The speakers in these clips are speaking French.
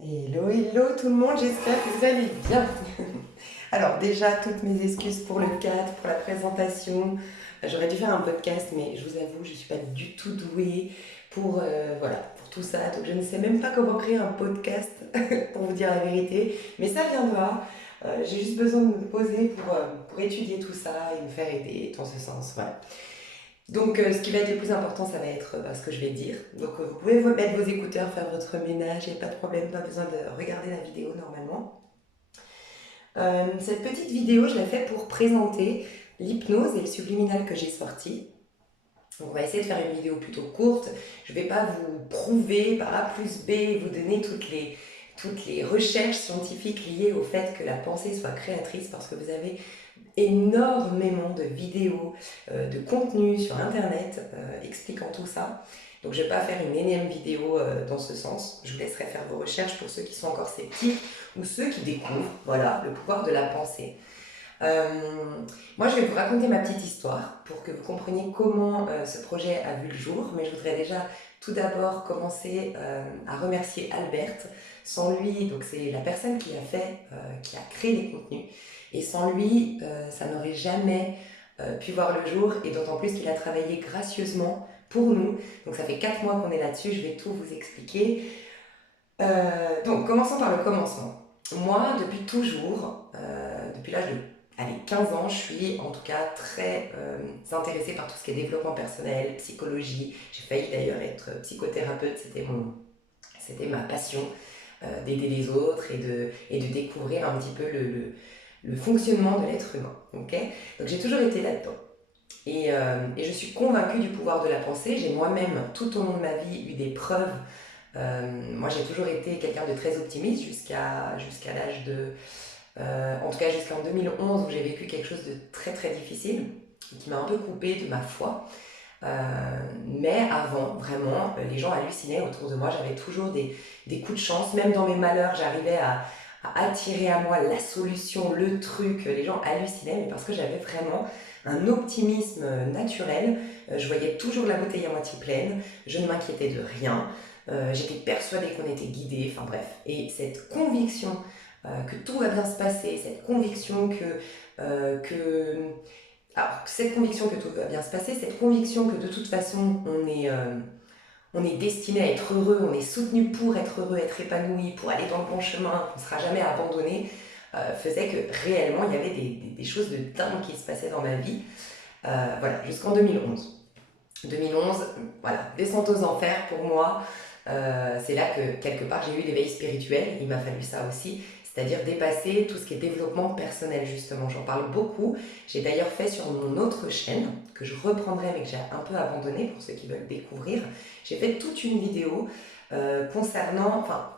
Hello, hello tout le monde, j'espère que vous allez bien. Alors déjà, toutes mes excuses pour le cadre, pour la présentation. J'aurais dû faire un podcast, mais je vous avoue, je ne suis pas du tout douée voilà, pour tout ça. Donc je ne sais même pas comment créer un podcast, pour vous dire la vérité. Mais ça viendra. J'ai juste besoin de me poser pour étudier tout ça et me faire aider dans ce sens. Voilà. Donc, ce qui va être le plus important, ça va être ce que je vais dire. Donc, vous pouvez vous mettre vos écouteurs, faire votre ménage, il n'y a pas de problème, pas besoin de regarder la vidéo normalement. Cette petite vidéo, je l'ai faite pour présenter l'hypnose et le subliminal que j'ai sorti. Donc, on va essayer de faire une vidéo plutôt courte. Je ne vais pas vous prouver par A plus B, vous donner toutes les recherches scientifiques liées au fait que la pensée soit créatrice, parce que vous avez énormément de vidéos, de contenu sur internet expliquant tout ça. Donc je ne vais pas faire une énième vidéo dans ce sens. Je vous laisserai faire vos recherches pour ceux qui sont encore sceptiques ou ceux qui découvrent voilà, le pouvoir de la pensée. Euh, Moi, je vais vous raconter ma petite histoire pour que vous compreniez comment ce projet a vu le jour. Mais je voudrais déjà tout d'abord commencer à remercier Albert. Sans lui, donc c'est la personne qui a créé les contenus. Et sans lui, ça n'aurait jamais pu voir le jour. Et d'autant plus qu'il a travaillé gracieusement pour nous. Donc ça fait 4 mois qu'on est là-dessus. Je vais tout vous expliquer. Donc commençons par le commencement. Moi, depuis toujours, depuis l'âge de allez, 15 ans, je suis en tout cas très intéressée par tout ce qui est développement personnel, psychologie. J'ai failli d'ailleurs être psychothérapeute, c'était ma passion d'aider les autres et de découvrir un petit peu le fonctionnement de l'être humain. Okay, donc j'ai toujours été là-dedans. Et je suis convaincue du pouvoir de la pensée. J'ai moi-même, tout au long de ma vie, eu des preuves. Moi, j'ai toujours été quelqu'un de très optimiste jusqu'à l'âge de en tout cas jusqu'en 2011 où j'ai vécu quelque chose de très très difficile qui m'a un peu coupé de ma foi. Mais avant, vraiment, les gens hallucinaient autour de moi. J'avais toujours des coups de chance. Même dans mes malheurs, j'arrivais à attirer à moi la solution, le truc. Les gens hallucinaient, mais parce que j'avais vraiment un optimisme naturel. Je voyais toujours la bouteille à moitié pleine. Je ne m'inquiétais de rien. J'étais persuadée qu'on était guidé. Enfin bref. Et cette conviction que tout va bien se passer, cette conviction cette conviction que tout va bien se passer, cette conviction que de toute façon on est destiné à être heureux, on est soutenu pour être heureux, être épanoui, pour aller dans le bon chemin, qu'on ne sera jamais abandonné, faisait que réellement il y avait des choses de dingue qui se passaient dans ma vie. Voilà, jusqu'en 2011. 2011, voilà, descente aux enfers pour moi. C'est là que quelque part j'ai eu l'éveil spirituel, il m'a fallu ça aussi, c'est-à-dire dépasser tout ce qui est développement personnel justement. J'en parle beaucoup, j'ai d'ailleurs fait sur mon autre chaîne, que je reprendrai mais que j'ai un peu abandonné pour ceux qui veulent découvrir. J'ai fait toute une vidéo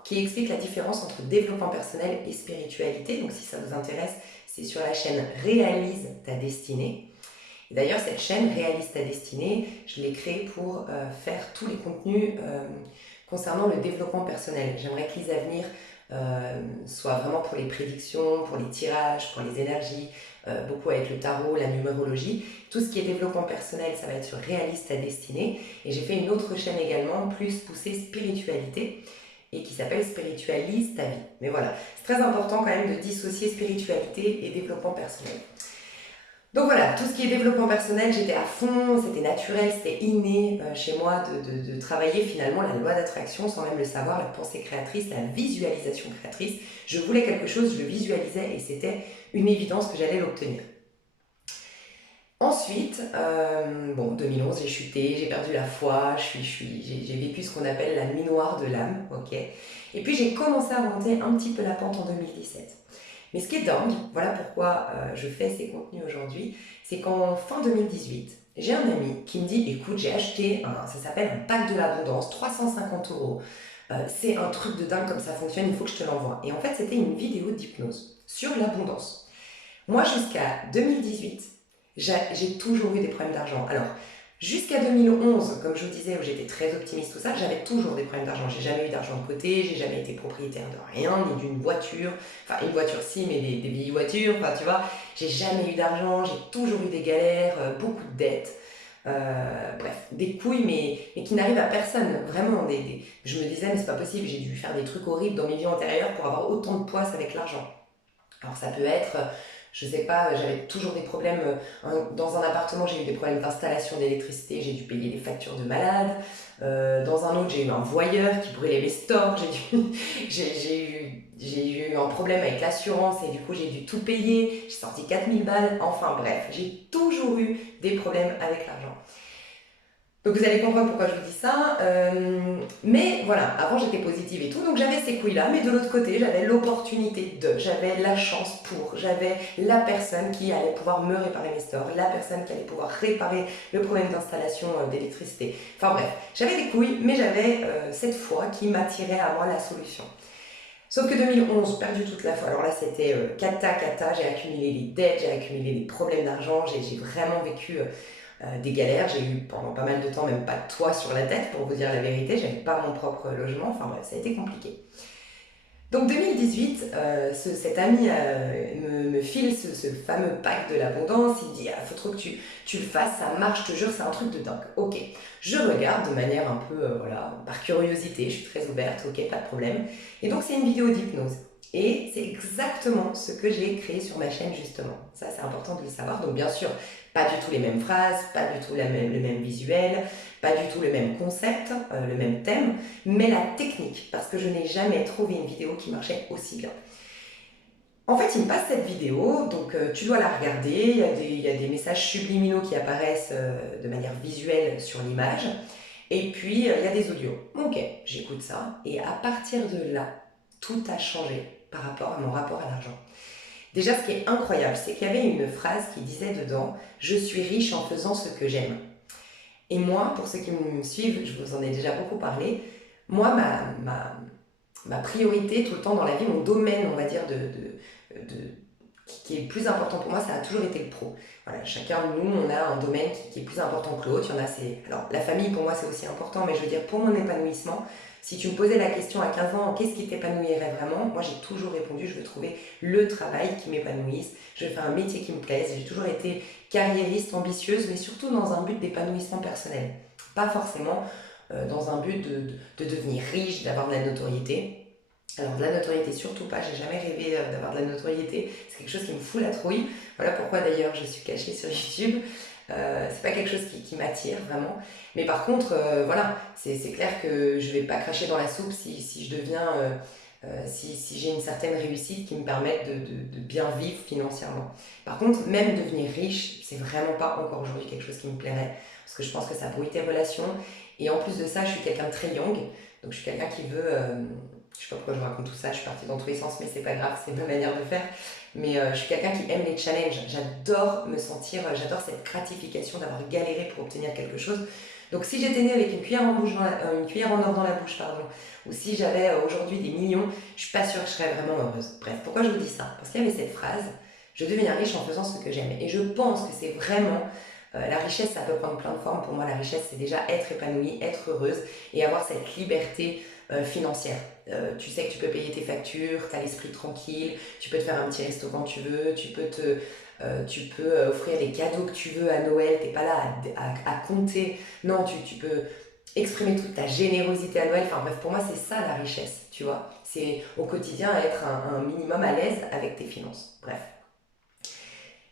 qui explique la différence entre développement personnel et spiritualité. Donc si ça vous intéresse, c'est sur la chaîne Réalise ta destinée. Et d'ailleurs, cette chaîne Réalise ta destinée, je l'ai créée pour faire tous les contenus concernant le développement personnel. J'aimerais que les avenirs soient vraiment pour les prédictions, pour les tirages, pour les énergies, beaucoup avec le tarot, la numérologie. Tout ce qui est développement personnel, ça va être sur Réalise ta destinée. Et j'ai fait une autre chaîne également, plus poussée spiritualité, et qui s'appelle Spiritualise ta vie. Mais voilà, c'est très important quand même de dissocier spiritualité et développement personnel. Donc voilà, tout ce qui est développement personnel, j'étais à fond, c'était naturel, c'était inné chez moi de travailler finalement la loi d'attraction sans même le savoir, la pensée créatrice, la visualisation créatrice. Je voulais quelque chose, je le visualisais et c'était une évidence que j'allais l'obtenir. Ensuite, 2011, j'ai chuté, j'ai perdu la foi, j'ai vécu ce qu'on appelle la nuit noire de l'âme, ok. Et puis j'ai commencé à monter un petit peu la pente en 2017. Mais ce qui est dingue, voilà pourquoi je fais ces contenus aujourd'hui, c'est qu'en fin 2018, j'ai un ami qui me dit, écoute, j'ai acheté, ça s'appelle un pack de l'abondance, 350 €. C'est un truc de dingue comme ça fonctionne, il faut que je te l'envoie. Et en fait, c'était une vidéo d'hypnose sur l'abondance. Moi, jusqu'à 2018, j'ai toujours eu des problèmes d'argent. Alors, jusqu'à 2011, comme je vous disais, où j'étais très optimiste, tout ça, j'avais toujours des problèmes d'argent. J'ai jamais eu d'argent de côté, j'ai jamais été propriétaire de rien, ni d'une voiture. Enfin, une voiture si, mais des vieilles voitures, enfin, tu vois. J'ai jamais eu d'argent, j'ai toujours eu des galères, beaucoup de dettes. Bref, des couilles, mais qui n'arrivent à personne. Vraiment, je me disais, mais c'est pas possible, j'ai dû faire des trucs horribles dans mes vies antérieures pour avoir autant de poisse avec l'argent. Alors ça peut être, je sais pas, j'avais toujours des problèmes, dans un appartement j'ai eu des problèmes d'installation d'électricité, j'ai dû payer les factures de malade. Dans un autre j'ai eu un voyeur qui brûlait mes stores, j'ai eu un problème avec l'assurance et du coup j'ai dû tout payer, j'ai sorti 4000 balles, enfin bref, j'ai toujours eu des problèmes avec l'argent. Donc vous allez comprendre pourquoi je vous dis ça. Mais voilà, avant j'étais positive et tout, donc j'avais ces couilles-là, mais de l'autre côté j'avais l'opportunité j'avais la chance j'avais la personne qui allait pouvoir me réparer mes stores, la personne qui allait pouvoir réparer le problème d'installation d'électricité. Enfin bref, j'avais des couilles, mais j'avais cette foi qui m'attirait à moi la solution. Sauf que 2011, perdu toute la foi. Alors là, c'était cata, j'ai accumulé les dettes, j'ai accumulé les problèmes d'argent, j'ai vraiment vécu des galères. J'ai eu pendant pas mal de temps même pas de toit sur la tête, pour vous dire la vérité. J'avais pas mon propre logement. Enfin bref, ça a été compliqué. Donc 2018, cet ami me file ce fameux pack de l'abondance. Il me dit, faut trop que tu le fasses, ça marche, je te jure, c'est un truc de dingue. Ok, je regarde de manière un peu, voilà, par curiosité, je suis très ouverte, ok, pas de problème. Et donc c'est une vidéo d'hypnose. Et c'est exactement ce que j'ai créé sur ma chaîne justement. Ça c'est important de le savoir. Donc bien sûr, pas du tout les mêmes phrases, pas du tout le même visuel, pas du tout le même concept, le même thème, mais la technique, parce que je n'ai jamais trouvé une vidéo qui marchait aussi bien. En fait, il me passe cette vidéo, donc tu dois la regarder, il y a des messages subliminaux qui apparaissent de manière visuelle sur l'image, et puis il y a des audios. Ok, j'écoute ça, et à partir de là, tout a changé par rapport à mon rapport à l'argent. Déjà, ce qui est incroyable, c'est qu'il y avait une phrase qui disait dedans « Je suis riche en faisant ce que j'aime ». Et moi, pour ceux qui me suivent, je vous en ai déjà beaucoup parlé, moi, ma priorité tout le temps dans la vie, mon domaine, on va dire, qui est le plus important pour moi, ça a toujours été le pro. Voilà, chacun de nous, on a un domaine qui est plus important que l'autre. Il y en a, alors, la famille, pour moi, c'est aussi important, mais je veux dire, pour mon épanouissement, si tu me posais la question à 15 ans, qu'est-ce qui t'épanouirait vraiment? Moi, j'ai toujours répondu, je veux trouver le travail qui m'épanouisse, je veux faire un métier qui me plaise. J'ai toujours été carriériste, ambitieuse, mais surtout dans un but d'épanouissement personnel. Pas forcément dans un but de devenir riche, d'avoir de la notoriété. Alors de la notoriété surtout pas, j'ai jamais rêvé d'avoir de la notoriété, c'est quelque chose qui me fout la trouille. Voilà pourquoi d'ailleurs je suis cachée sur YouTube. C'est pas quelque chose qui m'attire vraiment. Mais par contre, voilà, c'est clair que je vais pas cracher dans la soupe si je deviens, si j'ai une certaine réussite qui me permette de bien vivre financièrement. Par contre, même devenir riche, c'est vraiment pas encore aujourd'hui quelque chose qui me plairait, parce que je pense que ça brouille tes relations. Et en plus de ça, je suis quelqu'un de très young, donc je suis quelqu'un qui veut... je sais pas pourquoi je vous raconte tout ça, je suis partie dans tous les sens, mais c'est pas grave, c'est ma manière de faire. Mais je suis quelqu'un qui aime les challenges. J'adore me sentir, j'adore cette gratification d'avoir galéré pour obtenir quelque chose. Donc si j'étais née avec une cuillère une cuillère en or dans la bouche, pardon, ou si j'avais aujourd'hui des millions, je suis pas sûre que je serais vraiment heureuse. Bref, pourquoi je vous dis ça? Parce qu'il y avait cette phrase, je deviens riche en faisant ce que j'aime. Et je pense que c'est vraiment la richesse, ça peut prendre plein de formes. Pour moi, la richesse, c'est déjà être épanouie, être heureuse et avoir cette liberté financière. Tu sais que tu peux payer tes factures, tu as l'esprit tranquille, tu peux te faire un petit resto quand tu veux, tu peux offrir les cadeaux que tu veux à Noël, tu n'es pas là à compter. Non, tu peux exprimer toute ta générosité à Noël. Enfin bref, pour moi, c'est ça la richesse, tu vois. C'est au quotidien être un minimum à l'aise avec tes finances. Bref.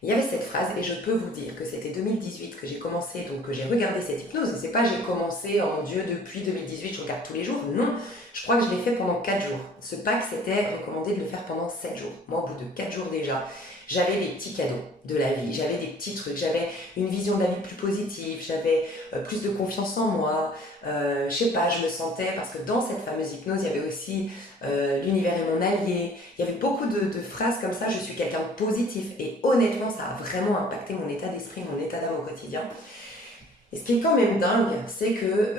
Il y avait cette phrase et je peux vous dire que c'était 2018 que j'ai commencé, donc que j'ai regardé cette hypnose. C'est pas j'ai commencé, oh mon Dieu, depuis 2018, je regarde tous les jours. Non, je crois que je l'ai fait pendant 4 jours. Ce pack, c'était recommandé de le faire pendant 7 jours. Moi, au bout de 4 jours déjà, j'avais des petits cadeaux de la vie, j'avais des petits trucs, j'avais une vision de la vie plus positive, j'avais plus de confiance en moi. Je sais pas, je me sentais, parce que dans cette fameuse hypnose, il y avait aussi l'univers est mon allié. Il y avait beaucoup de phrases comme ça, je suis quelqu'un de positif. Et honnêtement, ça a vraiment impacté mon état d'esprit, mon état d'âme au quotidien. Et ce qui est quand même dingue, c'est que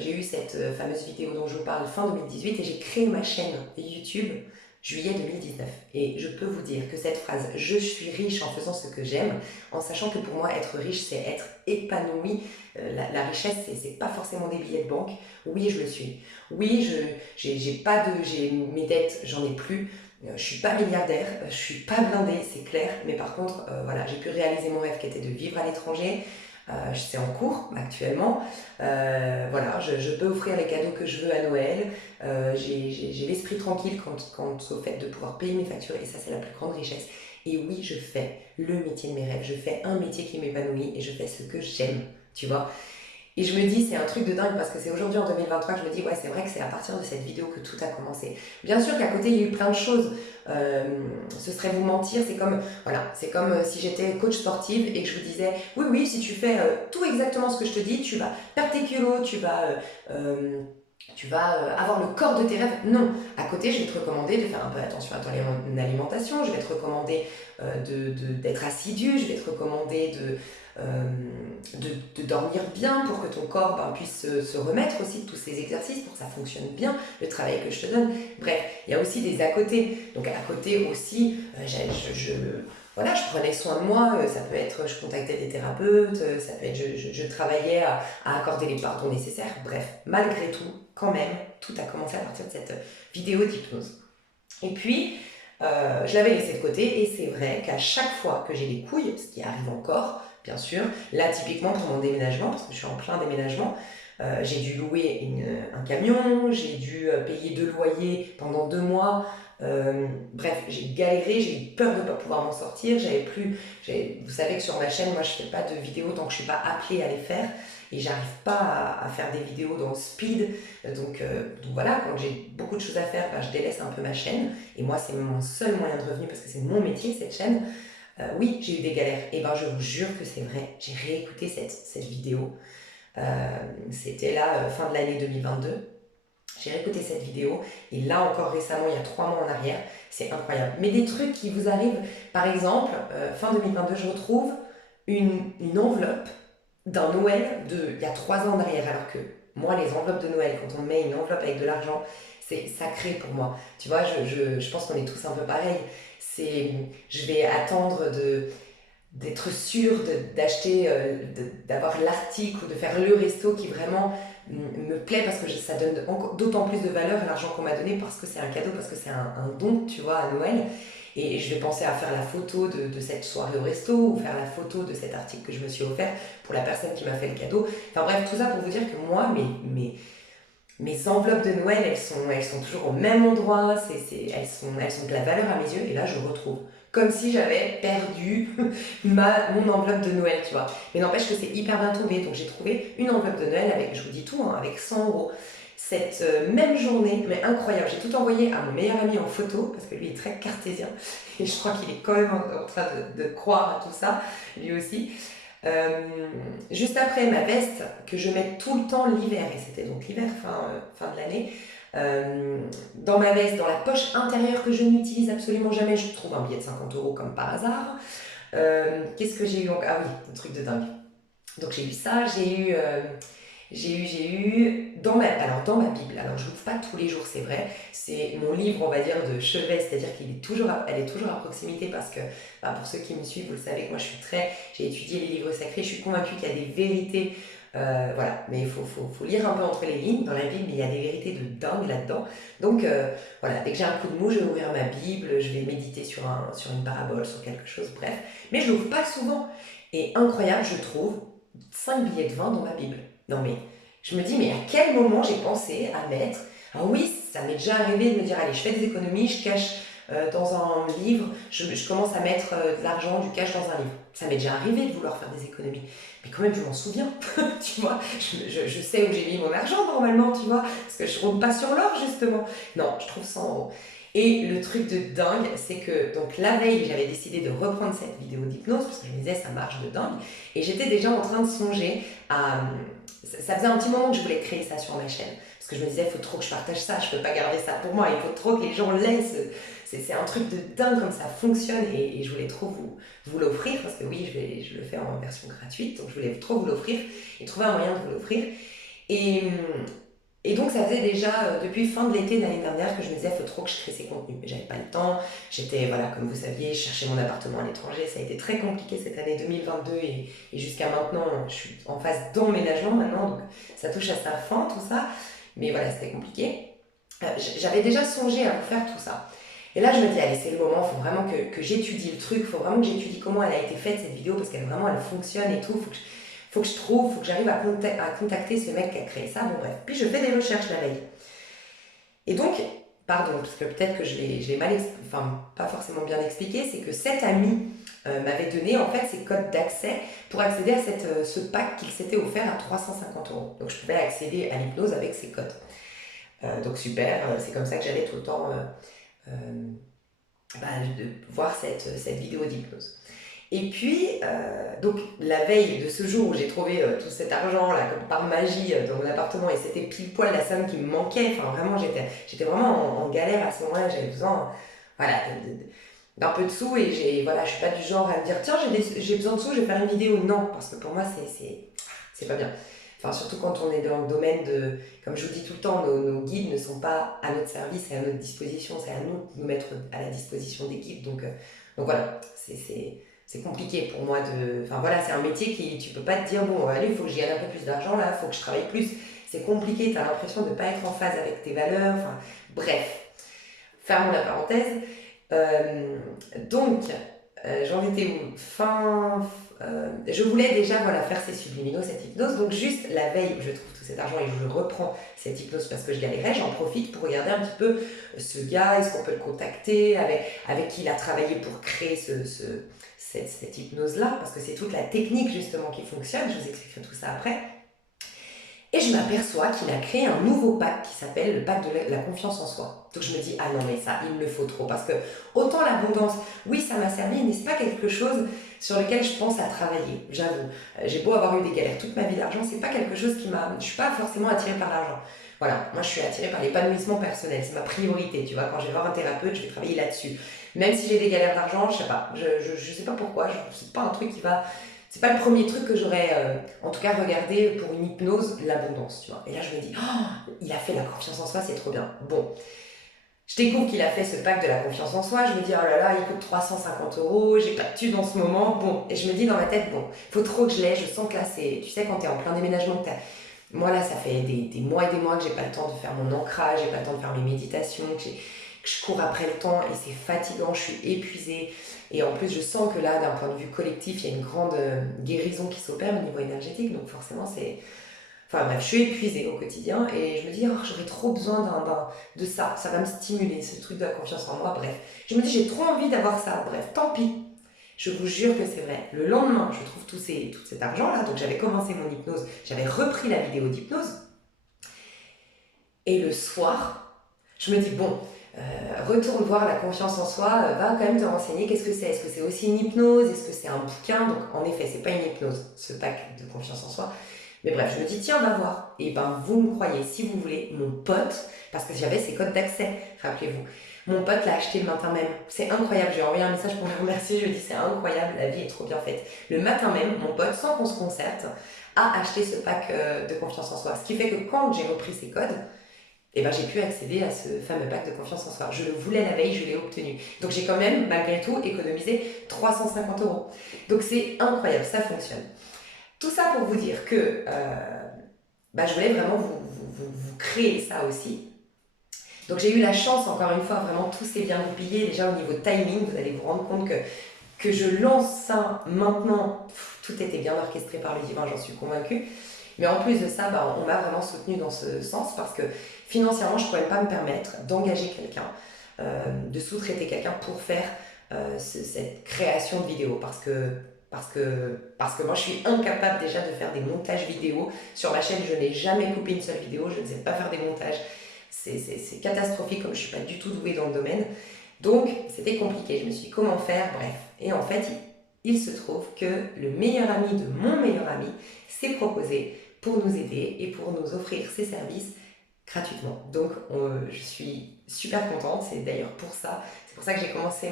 j'ai eu cette fameuse vidéo dont je vous parle fin 2018 et j'ai créé ma chaîne YouTube juillet 2019. Et je peux vous dire que cette phrase « je suis riche en faisant ce que j'aime », en sachant que pour moi, être riche, c'est être épanoui. La richesse, c'est pas forcément des billets de banque. Oui, je le suis. Oui, j'ai mes dettes, j'en ai plus. Je suis pas milliardaire, je suis pas blindée, c'est clair. Mais par contre, voilà, j'ai pu réaliser mon rêve qui était de vivre à l'étranger. c'est en cours actuellement. Voilà, je peux offrir les cadeaux que je veux à Noël. J'ai l'esprit tranquille quant au fait de pouvoir payer mes factures et ça c'est la plus grande richesse. Et oui, je fais le métier de mes rêves, je fais un métier qui m'épanouit et je fais ce que j'aime, tu vois. Et je me dis, c'est un truc de dingue parce que c'est aujourd'hui en 2023 que je me dis, ouais, c'est vrai que c'est à partir de cette vidéo que tout a commencé. Bien sûr qu'à côté, il y a eu plein de choses. Ce serait vous mentir, c'est comme, voilà, c'est comme si j'étais coach sportive et que je vous disais, oui, oui, si tu fais tout exactement ce que je te dis, tu vas perdre tes kilos, tu vas avoir le corps de tes rêves. Non, à côté, je vais te recommander de faire un peu attention à ton alimentation, je vais te recommander d'être assidu, je vais te recommander de dormir bien pour que ton corps puisse se remettre aussi de tous ces exercices, pour que ça fonctionne bien, le travail que je te donne. Bref, il y a aussi des à côté. Donc à côté aussi, voilà, je prenais soin de moi, ça peut être, je contactais des thérapeutes, ça peut être, je travaillais à accorder les pardons nécessaires. Bref, malgré tout, quand même, tout a commencé à partir de cette vidéo d'hypnose. Et puis, je l'avais laissé de côté et c'est vrai qu'à chaque fois que j'ai des couilles, ce qui arrive encore, bien sûr, là typiquement pour mon déménagement, parce que je suis en plein déménagement, j'ai dû louer un camion, j'ai dû payer 2 loyers pendant 2 mois, bref, j'ai galéré, j'ai eu peur de ne pas pouvoir m'en sortir, vous savez que sur ma chaîne, moi je fais pas de vidéos tant que je suis pas appelée à les faire, et j'arrive pas à faire des vidéos dans le speed, donc voilà, quand j'ai beaucoup de choses à faire, je délaisse un peu ma chaîne, et moi c'est mon seul moyen de revenu parce que c'est mon métier cette chaîne. Oui, j'ai eu des galères, et je vous jure que c'est vrai, j'ai réécouté cette vidéo, c'était là, fin de l'année 2022, j'ai réécouté cette vidéo, et là encore récemment, il y a 3 mois en arrière, c'est incroyable. Mais des trucs qui vous arrivent, par exemple, fin 2022, je retrouve une enveloppe d'un Noël il y a 3 ans en arrière, alors que moi, les enveloppes de Noël, quand on met une enveloppe avec de l'argent, c'est sacré pour moi. Tu vois, je pense qu'on est tous un peu pareils. Je vais attendre d'être sûre d'acheter, d'avoir l'article ou de faire le resto qui vraiment me plaît parce que ça donne d'autant plus de valeur à l'argent qu'on m'a donné parce que c'est un cadeau, parce que c'est un don, tu vois, à Noël. Et je vais penser à faire la photo de cette soirée au resto ou faire la photo de cet article que je me suis offert pour la personne qui m'a fait le cadeau. Enfin bref, tout ça pour vous dire que moi, mes enveloppes de Noël, elles sont toujours au même endroit, elles sont de la valeur à mes yeux, et là je retrouve. Comme si j'avais perdu mon enveloppe de Noël, tu vois. Mais n'empêche que c'est hyper bien tombé, donc j'ai trouvé une enveloppe de Noël avec, je vous dis tout, avec 100 €. Cette même journée, mais incroyable, j'ai tout envoyé à mon meilleur ami en photo, parce que lui est très cartésien, et je crois qu'il est quand même en train de croire à tout ça, lui aussi. Juste après ma veste que je mets tout le temps l'hiver, et c'était donc l'hiver fin de l'année, dans ma veste, dans la poche intérieure que je n'utilise absolument jamais, je trouve un billet de 50 € comme par hasard. Qu'est-ce que j'ai eu encore? Ah oui, un truc de dingue. Donc j'ai eu ça, j'ai eu dans ma Bible, alors je l'ouvre pas tous les jours, c'est vrai, c'est mon livre, on va dire, de chevet, c'est-à-dire qu'elle est toujours à proximité parce que, pour ceux qui me suivent, vous le savez que moi j'ai étudié les livres sacrés, je suis convaincue qu'il y a des vérités, voilà, mais il faut lire un peu entre les lignes dans la Bible, mais il y a des vérités de dingue là-dedans. Donc voilà, dès que j'ai un coup de mou, je vais ouvrir ma Bible, je vais méditer sur une parabole, sur quelque chose, bref, mais je l'ouvre pas souvent. Et incroyable, je trouve 5 billets de vin dans ma Bible. Non mais, je me dis, mais à quel moment j'ai pensé à mettre... Ah oui, ça m'est déjà arrivé de me dire, allez, je fais des économies, je cache dans un livre, je commence à mettre de l'argent, du cash dans un livre. Ça m'est déjà arrivé de vouloir faire des économies. Mais quand même, je m'en souviens, tu vois. Je sais où j'ai mis mon argent normalement, tu vois, parce que je ne roule pas sur l'or, justement. Non, je trouve 100 €. Et le truc de dingue, c'est que donc la veille, j'avais décidé de reprendre cette vidéo d'hypnose, parce que je me disais, ça marche de dingue. Et j'étais déjà en train de songer à... Ça faisait un petit moment que je voulais créer ça sur ma chaîne. Parce que je me disais, il faut trop que je partage ça, je peux pas garder ça pour moi, il faut trop que les gens laissent. C'est un truc de dingue comme ça fonctionne et je voulais trop vous l'offrir, parce que oui, je le fais en version gratuite, donc je voulais trop vous l'offrir et trouver un moyen de vous l'offrir. Et donc ça faisait déjà depuis fin de l'été de l'année dernière que je me disais, il faut trop que je crée ces contenus. Mais j'avais pas le temps, j'étais, voilà, comme vous saviez, je cherchais mon appartement à l'étranger, ça a été très compliqué cette année 2022 et jusqu'à maintenant, je suis en phase d'emménagement maintenant, donc ça touche à sa fin tout ça, mais voilà, c'était compliqué. J'avais déjà songé à vous faire tout ça. Et là, je me dis, allez, c'est le moment, il faut vraiment que j'étudie le truc, il faut vraiment que j'étudie comment elle a été faite cette vidéo, parce qu'elle vraiment, elle fonctionne et tout, faut que je trouve, faut que j'arrive à contacter ce mec qui a créé ça, bon bref. Puis je fais des recherches la veille. Et donc, pardon, parce que peut-être que je l'ai mal, enfin pas forcément bien expliqué, c'est que cet ami m'avait donné en fait ses codes d'accès pour accéder à ce pack qu'il s'était offert à 350 euros. Donc je pouvais accéder à l'hypnose avec ces codes. Donc super, c'est comme ça que j'allais tout le temps de voir cette vidéo d'hypnose. Et puis, donc la veille de ce jour où j'ai trouvé tout cet argent là, comme par magie dans mon appartement, et c'était pile poil la somme qui me manquait, enfin vraiment j'étais vraiment en galère à ce moment-là, j'avais besoin voilà, d'un peu de sous, et voilà, je suis pas du genre à me dire tiens j'ai besoin de sous, je vais faire une vidéo, non, parce que pour moi c'est pas bien. Enfin, surtout quand on est dans le domaine de, comme je vous dis tout le temps, nos guides ne sont pas à notre service et à notre disposition, c'est à nous de nous mettre à la disposition des guides. Donc voilà, c'est compliqué pour moi de... Enfin voilà, c'est un métier qui, tu peux pas te dire, bon, allez, il faut que j'y gagne un peu plus d'argent là, il faut que je travaille plus. C'est compliqué, tu as l'impression de ne pas être en phase avec tes valeurs, enfin bref. Fermons la parenthèse. Donc, j'en étais où je voulais déjà voilà, faire ces subliminaux, cette hypnose. Donc juste la veille où je trouve tout cet argent et je reprends cette hypnose parce que je galérais, j'en profite pour regarder un petit peu ce gars, est-ce qu'on peut le contacter, avec qui il a travaillé pour créer cette hypnose-là, parce que c'est toute la technique justement qui fonctionne, je vous expliquerai tout ça après. Et je m'aperçois qu'il a créé un nouveau pack qui s'appelle le pack de la confiance en soi. Donc je me dis, ah non mais ça, il me le faut trop. Parce que autant l'abondance, oui ça m'a servi, mais c'est pas quelque chose sur lequel je pense à travailler, j'avoue. J'ai beau avoir eu des galères toute ma vie d'argent, c'est pas quelque chose qui m'a... Je suis pas forcément attirée par l'argent. Voilà, moi je suis attirée par l'épanouissement personnel, c'est ma priorité, tu vois. Quand je vais voir un thérapeute, je vais travailler là-dessus. Même si j'ai des galères d'argent, je sais pas, je sais pas pourquoi, c'est pas un truc qui va... C'est pas le premier truc que j'aurais, en tout cas, regardé pour une hypnose, l'abondance, tu vois. Et là, je me dis, oh, il a fait la confiance en soi, c'est trop bien. Bon, je découvre qu'il a fait ce pack de la confiance en soi, je me dis, oh là là, il coûte 350 euros, j'ai pas de thune en ce moment, bon. Et je me dis dans ma tête, bon, faut trop que je l'aie, je sens que là, c'est, tu sais, quand t'es en plein déménagement, moi là, ça fait des mois et des mois que j'ai pas le temps de faire mon ancrage, j'ai pas le temps de faire mes méditations, que je cours après le temps et c'est fatigant, je suis épuisée. Et en plus, je sens que là, d'un point de vue collectif, il y a une grande guérison qui s'opère au niveau énergétique. Donc forcément, c'est... Enfin bref, je suis épuisée au quotidien et je me dis, oh, j'aurais trop besoin de ça. Ça va me stimuler, ce truc de la confiance en moi. Bref, je me dis, j'ai trop envie d'avoir ça. Bref, tant pis. Je vous jure que c'est vrai. Le lendemain, je trouve tout cet argent-là. Donc j'avais commencé mon hypnose, j'avais repris la vidéo d'hypnose. Et le soir, je me dis, bon... retourne voir la confiance en soi, va quand même te renseigner qu'est-ce que c'est. Est-ce que c'est aussi une hypnose? Est-ce que c'est un bouquin? Donc en effet, c'est pas une hypnose, ce pack de confiance en soi. Mais bref, je me dis tiens, va voir. Et ben vous me croyez, si vous voulez, mon pote, parce que j'avais ses codes d'accès, rappelez-vous. Mon pote l'a acheté le matin même. C'est incroyable, j'ai envoyé un message pour le remercier, je lui ai dit c'est incroyable, la vie est trop bien faite. Le matin même, mon pote, sans qu'on se concerte, a acheté ce pack de confiance en soi. Ce qui fait que quand j'ai repris ses codes, et ben j'ai pu accéder à ce fameux pack de confiance en soi. Je le voulais la veille, je l'ai obtenu. Donc j'ai quand même, malgré tout, économisé 350 euros. Donc c'est incroyable, ça fonctionne. Tout ça pour vous dire que je voulais vraiment vous créer ça aussi. Donc j'ai eu la chance, encore une fois, vraiment tout s'est bien goupillé. Déjà au niveau timing, vous allez vous rendre compte que je lance ça maintenant. Tout était bien orchestré par le divin, j'en suis convaincue. Mais en plus de ça, on m'a vraiment soutenue dans ce sens parce que financièrement, je ne pourrais pas me permettre d'engager quelqu'un, de sous-traiter quelqu'un pour faire cette création de vidéo parce que moi, je suis incapable déjà de faire des montages vidéo. Sur ma chaîne, je n'ai jamais coupé une seule vidéo, je ne sais pas faire des montages. C'est catastrophique comme je ne suis pas du tout douée dans le domaine. Donc, c'était compliqué. Je me suis dit, comment faire? Bref. Et en fait, il se trouve que le meilleur ami de mon meilleur ami s'est proposé pour nous aider et pour nous offrir ses services gratuitement. Donc je suis super contente, c'est d'ailleurs pour ça. C'est pour ça que j'ai commencé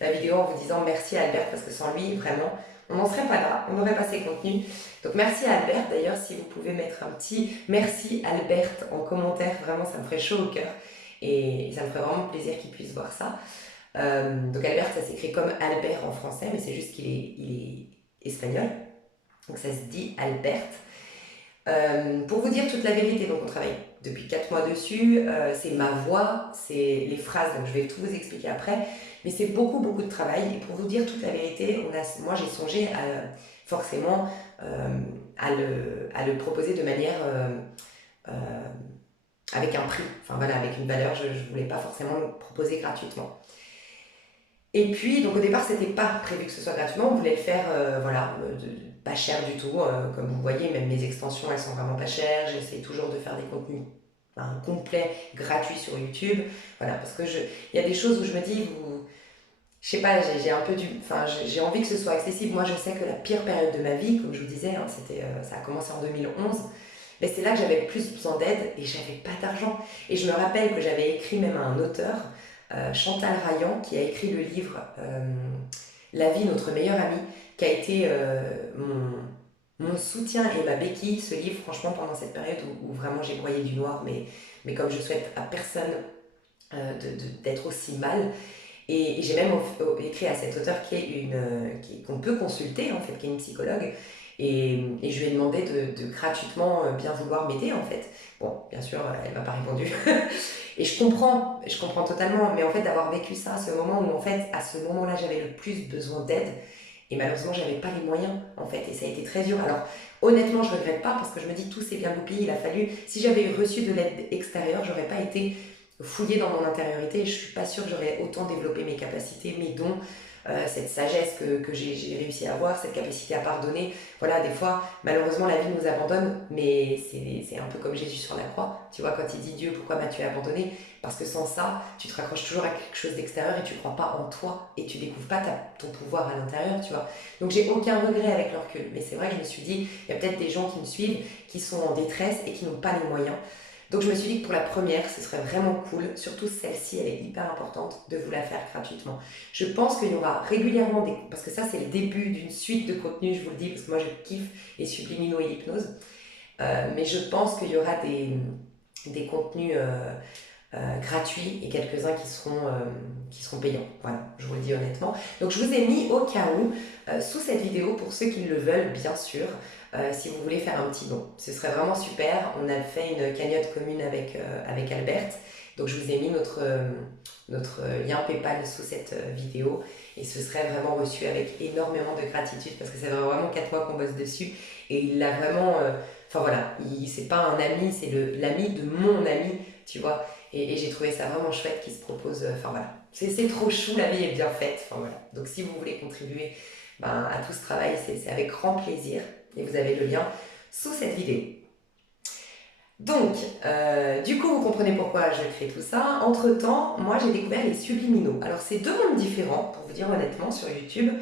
ma vidéo en vous disant merci à Albert, parce que sans lui, vraiment, on n'en serait pas là, on n'aurait pas ces contenus. Donc merci à Albert, d'ailleurs, si vous pouvez mettre un petit merci Albert en commentaire, vraiment ça me ferait chaud au cœur et ça me ferait vraiment plaisir qu'il puisse voir ça. Donc Albert, ça s'écrit comme Albert en français, mais c'est juste qu'il est espagnol. Donc ça se dit Albert. Pour vous dire toute la vérité, donc on travaille depuis 4 mois dessus, c'est ma voix, c'est les phrases, donc je vais tout vous expliquer après, mais c'est beaucoup de travail. Et pour vous dire toute la vérité, moi j'ai songé à forcément à le proposer de manière avec un prix, enfin voilà, avec une valeur. Je ne voulais pas forcément le proposer gratuitement. Et puis, donc au départ, c'était pas prévu que ce soit gratuitement, on voulait le faire, voilà, pas cher du tout. Comme vous voyez, même mes extensions, elles sont vraiment pas chères. J'essaie toujours de faire des contenus complets, gratuits sur YouTube. Voilà, parce que il y a des choses où je me dis, je sais pas, j'ai un peu j'ai envie que ce soit accessible. Moi, je sais que la pire période de ma vie, comme je vous disais, hein, ça a commencé en 2011. Mais c'est là que j'avais le plus besoin d'aide et j'avais pas d'argent. Et je me rappelle que j'avais écrit même à un auteur, Chantal Rayan, qui a écrit le livre La vie, notre meilleure amie, qui a été mon soutien et ma béquille. Ce livre, franchement, pendant cette période où vraiment j'ai broyé du noir, mais comme je souhaite à personne d'être aussi mal. Et j'ai même écrit à cet auteur qu'on peut consulter, en fait, qui est une psychologue. Et je lui ai demandé de gratuitement bien vouloir m'aider, en fait. Bon, bien sûr, elle m'a pas répondu. Et je comprends totalement. Mais en fait, d'avoir vécu ça à ce moment où, en fait, à ce moment-là, j'avais le plus besoin d'aide. Et malheureusement, j'avais pas les moyens, en fait. Et ça a été très dur. Alors, honnêtement, je regrette pas parce que je me dis, tout s'est bien goupillé. Il a fallu, si j'avais reçu de l'aide extérieure, j'aurais pas été fouiller dans mon intériorité, je suis pas sûre que j'aurais autant développé mes capacités, mes dons, cette sagesse que j'ai réussi à avoir, cette capacité à pardonner. Voilà, des fois, malheureusement, la vie nous abandonne, mais c'est un peu comme Jésus sur la croix. Tu vois, quand il dit Dieu, pourquoi m'as-tu abandonné? Parce que sans ça, tu te raccroches toujours à quelque chose d'extérieur et tu crois pas en toi et tu découvres pas ton pouvoir à l'intérieur, tu vois. Donc j'ai aucun regret avec le recul, mais c'est vrai que je me suis dit, il y a peut-être des gens qui me suivent, qui sont en détresse et qui n'ont pas les moyens. Donc je me suis dit que pour la première, ce serait vraiment cool, surtout celle-ci, elle est hyper importante, de vous la faire gratuitement. Je pense qu'il y aura régulièrement parce que ça c'est le début d'une suite de contenus, je vous le dis, parce que moi je kiffe les subliminaux et l'hypnose, mais je pense qu'il y aura des contenus gratuits et quelques-uns qui seront payants. Voilà, je vous le dis honnêtement. Donc je vous ai mis au cas où, sous cette vidéo, pour ceux qui le veulent, bien sûr, si vous voulez faire un petit don. Ce serait vraiment super. On a fait une cagnotte commune avec Albert. Donc je vous ai mis notre lien PayPal sous cette vidéo. Et ce serait vraiment reçu avec énormément de gratitude parce que ça fait vraiment 4 mois qu'on bosse dessus. Et il l'a vraiment... Enfin voilà, c'est pas un ami, c'est l'ami de mon ami, tu vois. Et j'ai trouvé ça vraiment chouette qu'il se propose... Enfin voilà, c'est trop chou, la vie est bien faite. Enfin voilà. Donc si vous voulez contribuer à tout ce travail, c'est avec grand plaisir. Et vous avez le lien sous cette vidéo. Donc, du coup, vous comprenez pourquoi je crée tout ça. Entre-temps, moi, j'ai découvert les subliminaux. Alors, c'est deux mondes différents, pour vous dire honnêtement, sur YouTube.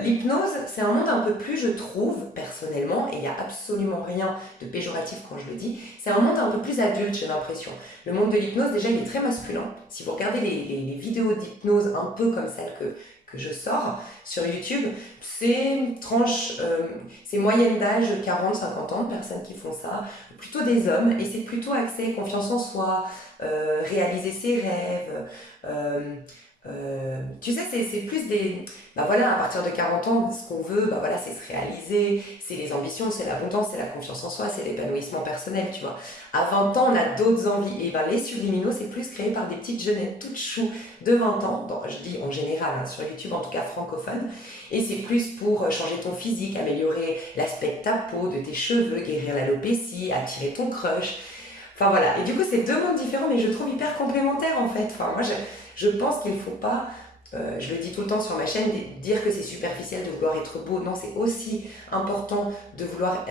L'hypnose, c'est un monde un peu plus, je trouve, personnellement, et il n'y a absolument rien de péjoratif quand je le dis, c'est un monde un peu plus adulte, j'ai l'impression. Le monde de l'hypnose, déjà, il est très masculin. Si vous regardez les vidéos d'hypnose un peu comme celles que je sors sur YouTube, c'est tranche, c'est moyenne d'âge 40-50 ans de personnes qui font ça, plutôt des hommes, et c'est plutôt axé confiance en soi, réaliser ses rêves, tu sais, c'est plus des... Bah voilà, à partir de 40 ans, ce qu'on veut, bah voilà, c'est se réaliser, c'est les ambitions, c'est l'abondance, c'est la confiance en soi, c'est l'épanouissement personnel, tu vois. À 20 ans, on a d'autres envies. Et ben les subliminaux, c'est plus créé par des petites jeunettes toutes choues de 20 ans, je dis en général, hein, sur YouTube, en tout cas francophone. Et c'est plus pour changer ton physique, améliorer l'aspect de ta peau, de tes cheveux, guérir l'alopécie, attirer ton crush. Enfin voilà. Et du coup, c'est deux mondes différents, mais je trouve hyper complémentaires en fait. Enfin, moi, je pense qu'il ne faut pas, je le dis tout le temps sur ma chaîne, dire que c'est superficiel de vouloir être beau. Non, c'est aussi important de vouloir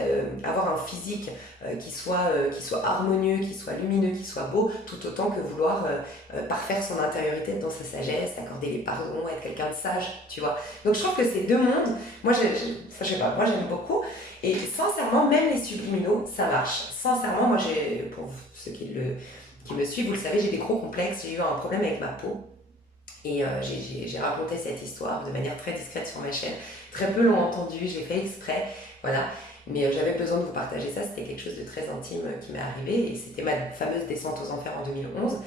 avoir un physique qui soit harmonieux, qui soit lumineux, qui soit beau, tout autant que vouloir parfaire son intériorité dans sa sagesse, accorder les pardons, être quelqu'un de sage, tu vois. Donc je trouve que ces deux mondes, moi, je sais pas, moi j'aime beaucoup. Et sincèrement, même les subliminaux, ça marche. Sincèrement, moi, pour ceux qui me suivent, vous le savez, j'ai des gros complexes, j'ai eu un problème avec ma peau. Et j'ai raconté cette histoire de manière très discrète sur ma chaîne. Très peu l'ont entendu, j'ai fait exprès, voilà. Mais j'avais besoin de vous partager ça, c'était quelque chose de très intime qui m'est arrivé. Et c'était ma fameuse descente aux enfers en 2011.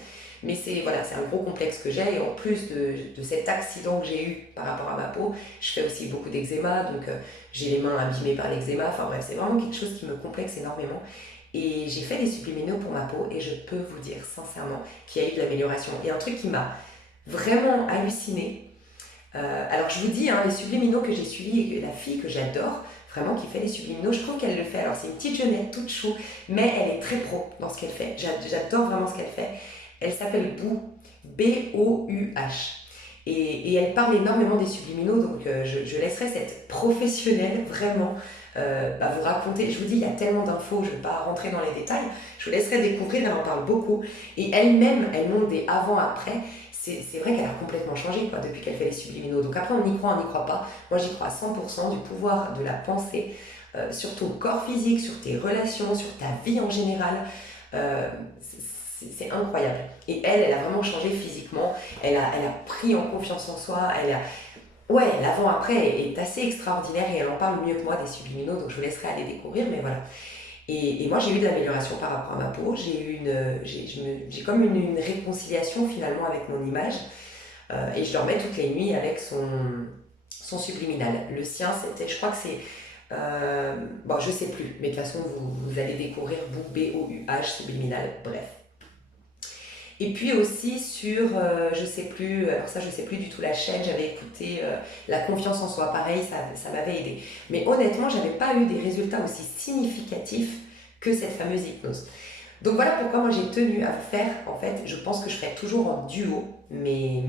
Mais c'est un gros complexe que j'ai. Et en plus de cet accident que j'ai eu par rapport à ma peau, je fais aussi beaucoup d'eczéma. Donc j'ai les mains abîmées par l'eczéma. Enfin bref, c'est vraiment quelque chose qui me complexe énormément. Et j'ai fait des subliminaux pour ma peau et je peux vous dire sincèrement qu'il y a eu de l'amélioration. Et un truc qui m'a vraiment hallucinée. Alors je vous dis, hein, les subliminaux que j'ai suivis et la fille que j'adore, vraiment qui fait les subliminaux. Je trouve qu'elle le fait, alors c'est une petite jeunette toute chou, mais elle est très pro dans ce qu'elle fait. J'adore vraiment ce qu'elle fait. Elle s'appelle Bou, B-O-U-H. Et elle parle énormément des subliminaux, donc je laisserai cette professionnelle vraiment vous raconter. Je vous dis, il y a tellement d'infos, je ne vais pas rentrer dans les détails, je vous laisserai découvrir, elle en parle beaucoup. Et elle-même, elle montre des avant-après. C'est vrai qu'elle a complètement changé quoi, depuis qu'elle fait les subliminaux. Donc après, on y croit, on n'y croit pas. Moi, j'y crois à 100% du pouvoir de la pensée sur ton corps physique, sur tes relations, sur ta vie en général. C'est incroyable. Et elle a vraiment changé physiquement. Elle a pris en confiance en soi. Ouais, l'avant-après est assez extraordinaire et elle en parle mieux que moi des subliminaux, donc je vous laisserai aller découvrir, mais voilà. Et moi, j'ai eu de l'amélioration par rapport à ma peau. J'ai comme une réconciliation finalement avec mon image. Et je dormais toutes les nuits avec son subliminal. Le sien, c'était, je crois que c'est... bon, je sais plus, mais de toute façon, vous allez découvrir B-O-U-H, subliminal, bref. Et puis aussi sur, je sais plus, alors ça je sais plus du tout la chaîne, j'avais écouté la confiance en soi, pareil, ça m'avait aidé. Mais honnêtement, j'avais pas eu des résultats aussi significatifs que cette fameuse hypnose. Donc voilà pourquoi moi j'ai tenu à vous faire, en fait, je pense que je ferai toujours en duo, mais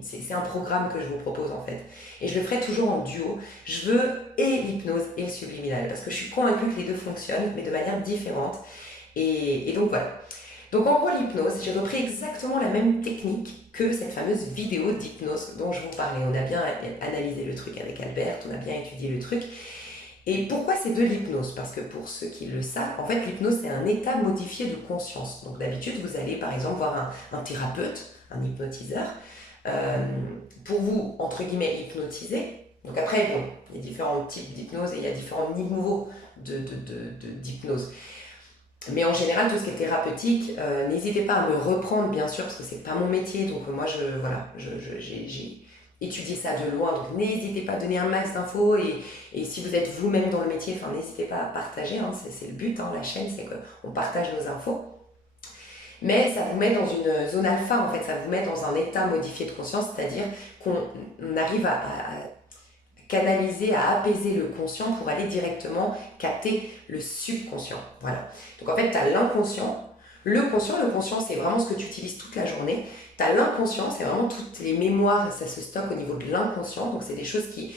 c'est un programme que je vous propose en fait. Et je le ferai toujours en duo. Je veux et l'hypnose et le subliminal, parce que je suis convaincue que les deux fonctionnent, mais de manière différente. Et donc voilà. Donc en gros, l'hypnose, j'ai repris exactement la même technique que cette fameuse vidéo d'hypnose dont je vous parlais. On a bien analysé le truc avec Albert, on a bien étudié le truc. Et pourquoi c'est de l'hypnose? Parce que pour ceux qui le savent, en fait, l'hypnose, c'est un état modifié de conscience. Donc d'habitude, vous allez par exemple voir un thérapeute, un hypnotiseur, pour vous, entre guillemets, hypnotiser. Donc après, bon, il y a différents types d'hypnose et il y a différents niveaux d'hypnose. Mais en général, tout ce qui est thérapeutique, n'hésitez pas à me reprendre, bien sûr, parce que c'est pas mon métier. Donc moi, j'ai étudié ça de loin. Donc n'hésitez pas à donner un max d'infos. Et si vous êtes vous-même dans le métier, n'hésitez pas à partager. Hein, c'est le but, hein, la chaîne, c'est qu'on partage nos infos. Mais ça vous met dans une zone alpha, en fait. Ça vous met dans un état modifié de conscience, c'est-à-dire qu'on arrive à canaliser, à apaiser le conscient pour aller directement capter le subconscient. Voilà. Donc en fait, tu as l'inconscient. Le conscient, c'est vraiment ce que tu utilises toute la journée. Tu as l'inconscient, c'est vraiment toutes les mémoires, ça se stocke au niveau de l'inconscient. Donc c'est des choses que tu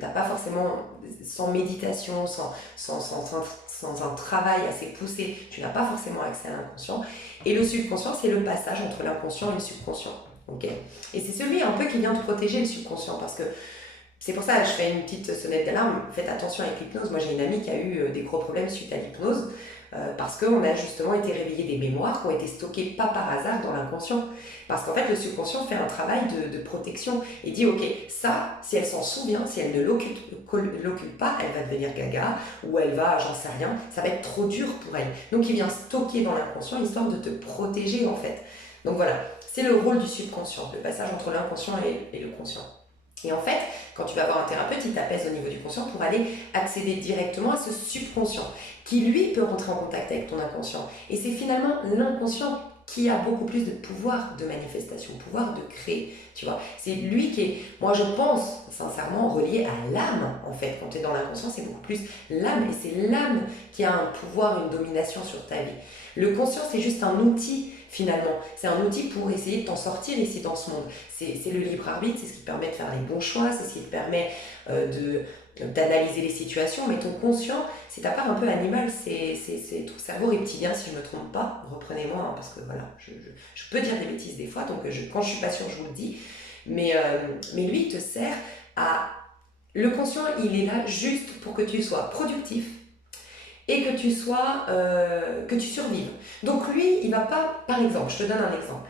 n'as pas forcément, sans méditation, sans un travail assez poussé, tu n'as pas forcément accès à l'inconscient. Et le subconscient, c'est le passage entre l'inconscient et le subconscient. Okay. Et c'est celui un peu qui vient te protéger, le subconscient, parce que c'est pour ça que je fais une petite sonnette d'alarme. Faites attention avec l'hypnose. Moi, j'ai une amie qui a eu des gros problèmes suite à l'hypnose parce qu'on a justement été réveillé des mémoires qui ont été stockées pas par hasard dans l'inconscient. Parce qu'en fait, le subconscient fait un travail de protection et dit ok, ça, si elle s'en souvient, si elle ne l'occupe pas, elle va devenir gaga ou elle va, j'en sais rien, ça va être trop dur pour elle. Donc, il vient stocker dans l'inconscient histoire de te protéger en fait. Donc voilà, c'est le rôle du subconscient, le passage entre l'inconscient et le conscient. Et en fait, quand tu vas voir un thérapeute, il t'apaise au niveau du conscient pour aller accéder directement à ce subconscient qui, lui, peut rentrer en contact avec ton inconscient. Et c'est finalement l'inconscient qui a beaucoup plus de pouvoir de manifestation, pouvoir de créer, tu vois. C'est lui qui est, moi je pense, sincèrement, relié à l'âme, en fait. Quand tu es dans l'inconscient, c'est beaucoup plus l'âme. Et c'est l'âme qui a un pouvoir, une domination sur ta vie. Le conscient, c'est juste un outil finalement. C'est un outil pour essayer de t'en sortir ici dans ce monde. C'est le libre arbitre, c'est ce qui permet de faire les bons choix, c'est ce qui te permet d'analyser les situations, mais ton conscient, c'est ta part un peu animale, c'est ton cerveau reptilien, si je ne me trompe pas, reprenez-moi, hein, parce que voilà, je peux dire des bêtises des fois, donc quand je suis pas sûre, je vous le dis, mais lui, il te sert à... Le conscient, il est là juste pour que tu sois productif, et que tu survives. Donc lui, il va pas, par exemple, je te donne un exemple.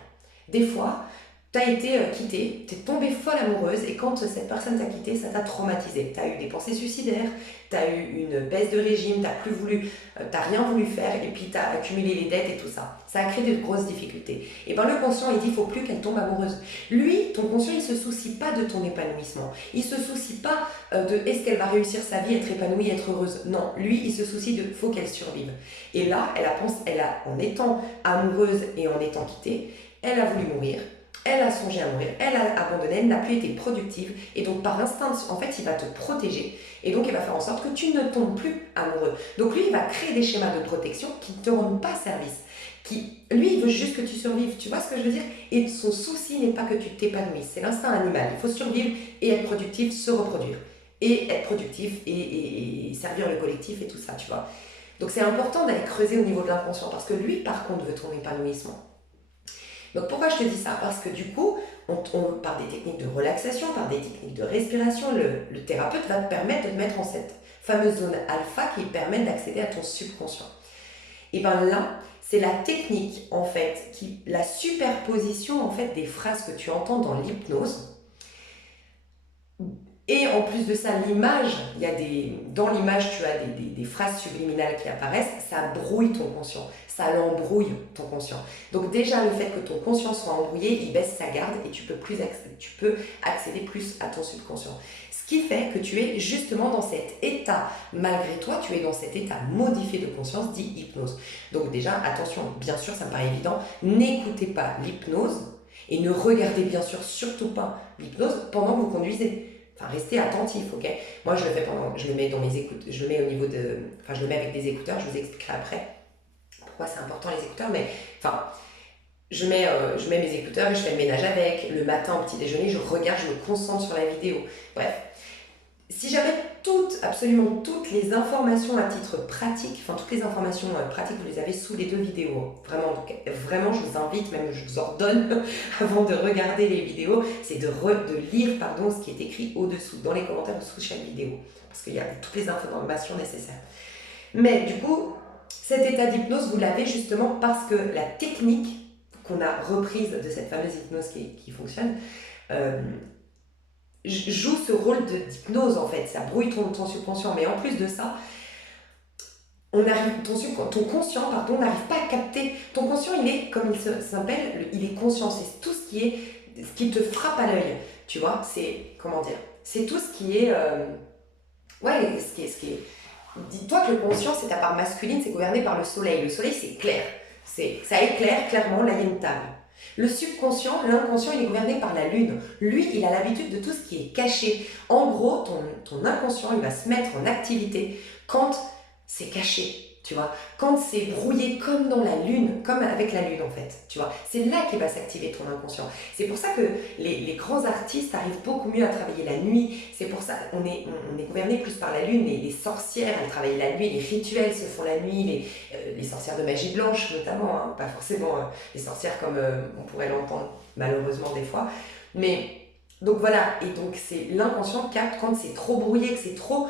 Des fois, tu as été quittée, tu es tombée folle amoureuse et quand cette personne t'a quitté, ça t'a traumatisé. Tu as eu des pensées suicidaires, tu as eu une baisse de régime, t'as rien voulu faire et puis tu as accumulé les dettes et tout ça. Ça a créé de grosses difficultés. Et bien le conscient, il dit, il ne faut plus qu'elle tombe amoureuse. Lui, ton conscient, il ne se soucie pas de ton épanouissement. Il ne se soucie pas de est-ce qu'elle va réussir sa vie, être épanouie, être heureuse. Non, lui, il se soucie de faut qu'elle survive. Et là, en étant amoureuse et en étant quittée, elle a voulu mourir. elle a songé à mourir, elle a abandonné, elle n'a plus été productive, et donc par instinct, en fait, il va te protéger, et donc il va faire en sorte que tu ne tombes plus amoureux. Donc lui, il va créer des schémas de protection qui ne te rendent pas service, lui, il veut juste que tu survives, tu vois ce que je veux dire? Et son souci n'est pas que tu t'épanouisses, c'est l'instinct animal, il faut survivre et être productif, se reproduire, et être productif et servir le collectif et tout ça, tu vois. Donc c'est important d'aller creuser au niveau de l'inconscient, parce que lui, par contre, veut ton épanouissement. Donc pourquoi je te dis ça? Parce que du coup, par des techniques de relaxation, par des techniques de respiration, le thérapeute va te permettre de te mettre en cette fameuse zone alpha qui permet d'accéder à ton subconscient. Et bien là, c'est la technique, en fait, la superposition, en fait, des phrases que tu entends dans l'hypnose. Et en plus de ça, l'image, dans l'image, tu as des phrases subliminales qui apparaissent, ça brouille ton conscient, ça l'embrouille ton conscient. Donc déjà, le fait que ton conscient soit embrouillé, il baisse sa garde et tu peux accéder plus à ton subconscient. Ce qui fait que tu es justement dans cet état, malgré toi, tu es dans cet état modifié de conscience dit hypnose. Donc déjà, attention, bien sûr, ça me paraît évident, n'écoutez pas l'hypnose et ne regardez bien sûr surtout pas l'hypnose pendant que vous conduisez. Enfin, restez attentif, ok? Moi, je le fais je le mets dans mes écoutes, je le mets au niveau de, je le mets avec des écouteurs, je vous expliquerai après pourquoi c'est important les écouteurs, mais enfin, je mets mes écouteurs et je fais le ménage avec, le matin au petit déjeuner, je regarde, je me concentre sur la vidéo. Bref, si j'avais absolument toutes les informations à titre pratique, enfin toutes les informations pratiques, vous les avez sous les 2 vidéos. Vraiment, donc, vraiment, je vous invite, même je vous ordonne, avant de regarder les vidéos, c'est de lire ce qui est écrit au-dessous, dans les commentaires sous chaque vidéo. Parce qu'il y a toutes les informations nécessaires. Mais du coup, cet état d'hypnose, vous l'avez justement parce que la technique qu'on a reprise de cette fameuse hypnose qui fonctionne, joue ce rôle d'hypnose en fait, ça brouille ton subconscient, mais en plus de ça, ton conscient n'arrive pas à capter. Ton conscient, il est, comme il s'appelle, il est conscient, c'est tout ce qui te frappe à l'œil, tu vois, c'est tout ce qui est, dis-toi que le conscient, c'est ta part masculine, c'est gouverné par le soleil c'est clair, ça éclaire clairement, là il y a une table. Le subconscient, l'inconscient, il est gouverné par la lune. Lui, il a l'habitude de tout ce qui est caché. En gros, ton inconscient, il va se mettre en activité quand c'est caché, tu vois. Quand c'est brouillé comme dans la lune, comme avec la lune en fait, tu vois. C'est là qu'il va s'activer ton inconscient. C'est pour ça que les grands artistes arrivent beaucoup mieux à travailler la nuit. C'est pour ça qu'on est gouverné plus par la lune. Les sorcières, elles travaillent la nuit. Les rituels se font la nuit. Les sorcières de magie blanche notamment, hein, pas forcément les sorcières comme on pourrait l'entendre malheureusement des fois. Mais donc voilà, et donc c'est l'inconscient capte quand c'est trop brouillé, que c'est trop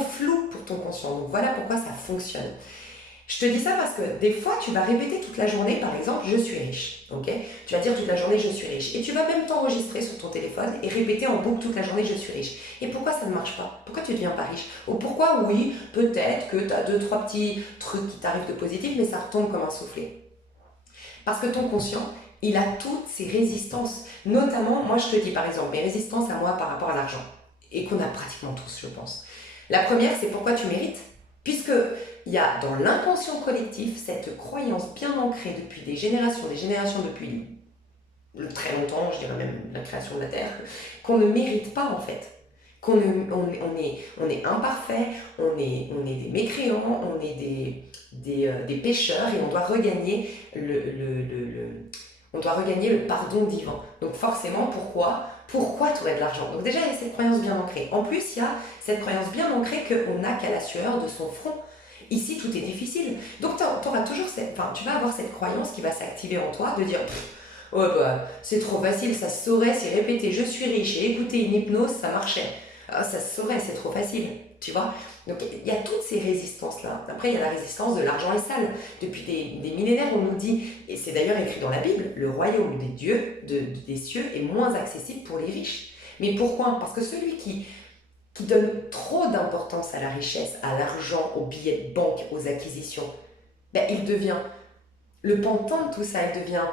flou pour ton conscient. Donc voilà pourquoi ça fonctionne. Je te dis ça parce que des fois, tu vas répéter toute la journée, par exemple, je suis riche. Ok? Tu vas dire toute la journée, je suis riche. Et tu vas même t'enregistrer sur ton téléphone et répéter en boucle toute la journée, je suis riche. Et pourquoi ça ne marche pas? Pourquoi tu ne deviens pas riche? Ou pourquoi, oui, peut-être que tu as 2-3 petits trucs qui t'arrivent de positif, mais ça retombe comme un soufflet. Parce que ton conscient, il a toutes ses résistances. Notamment, moi je te dis par exemple, mes résistances à moi par rapport à l'argent. Et qu'on a pratiquement tous, je pense. La première, c'est pourquoi tu mérites. Puisque il y a dans l'inconscient collectif cette croyance bien ancrée depuis des générations, depuis très longtemps, je dirais même la création de la Terre, qu'on ne mérite pas en fait. On est imparfait, on est des mécréants, on est des pécheurs et on doit regagner on doit regagner le pardon divin. Donc forcément, pourquoi tu aurais de l'argent? Donc déjà, il y a cette croyance bien ancrée. En plus, il y a cette croyance bien ancrée qu'on n'a qu'à la sueur de son front. Ici, tout est difficile. Donc tu vas avoir cette croyance qui va s'activer en toi de dire oh bah, c'est trop facile, ça se saurait si répéter je suis riche et écouter une hypnose, ça marchait. Ah, ça se saurait, c'est trop facile, tu vois. Donc il y a toutes ces résistances-là. Après, il y a la résistance de l'argent est sale. Depuis des millénaires, on nous dit, et c'est d'ailleurs écrit dans la Bible, le royaume des dieux, des cieux est moins accessible pour les riches. Mais pourquoi? Parce que celui qui donne trop d'importance à la richesse, à l'argent, aux billets de banque, aux acquisitions, il devient le pantin de tout ça, il devient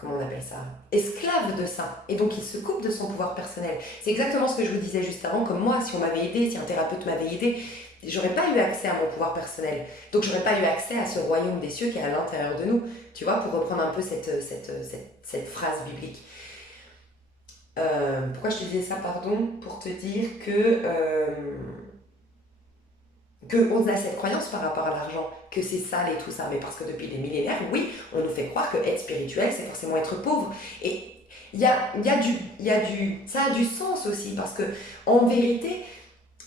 comment on appelle ça, esclave de ça, et donc il se coupe de son pouvoir personnel. C'est exactement ce que je vous disais juste avant, comme moi, si on m'avait aidé, si un thérapeute m'avait aidé, j'aurais pas eu accès à mon pouvoir personnel. Donc j'aurais pas eu accès à ce royaume des cieux qui est à l'intérieur de nous. Tu vois, pour reprendre un peu cette phrase biblique. Pourquoi je te disais ça, pardon? Pour te dire qu'on a cette croyance par rapport à l'argent, que c'est sale et tout ça. Mais parce que depuis des millénaires, oui, on nous fait croire que être spirituel, c'est forcément être pauvre. Et ça a du sens aussi, parce que en vérité,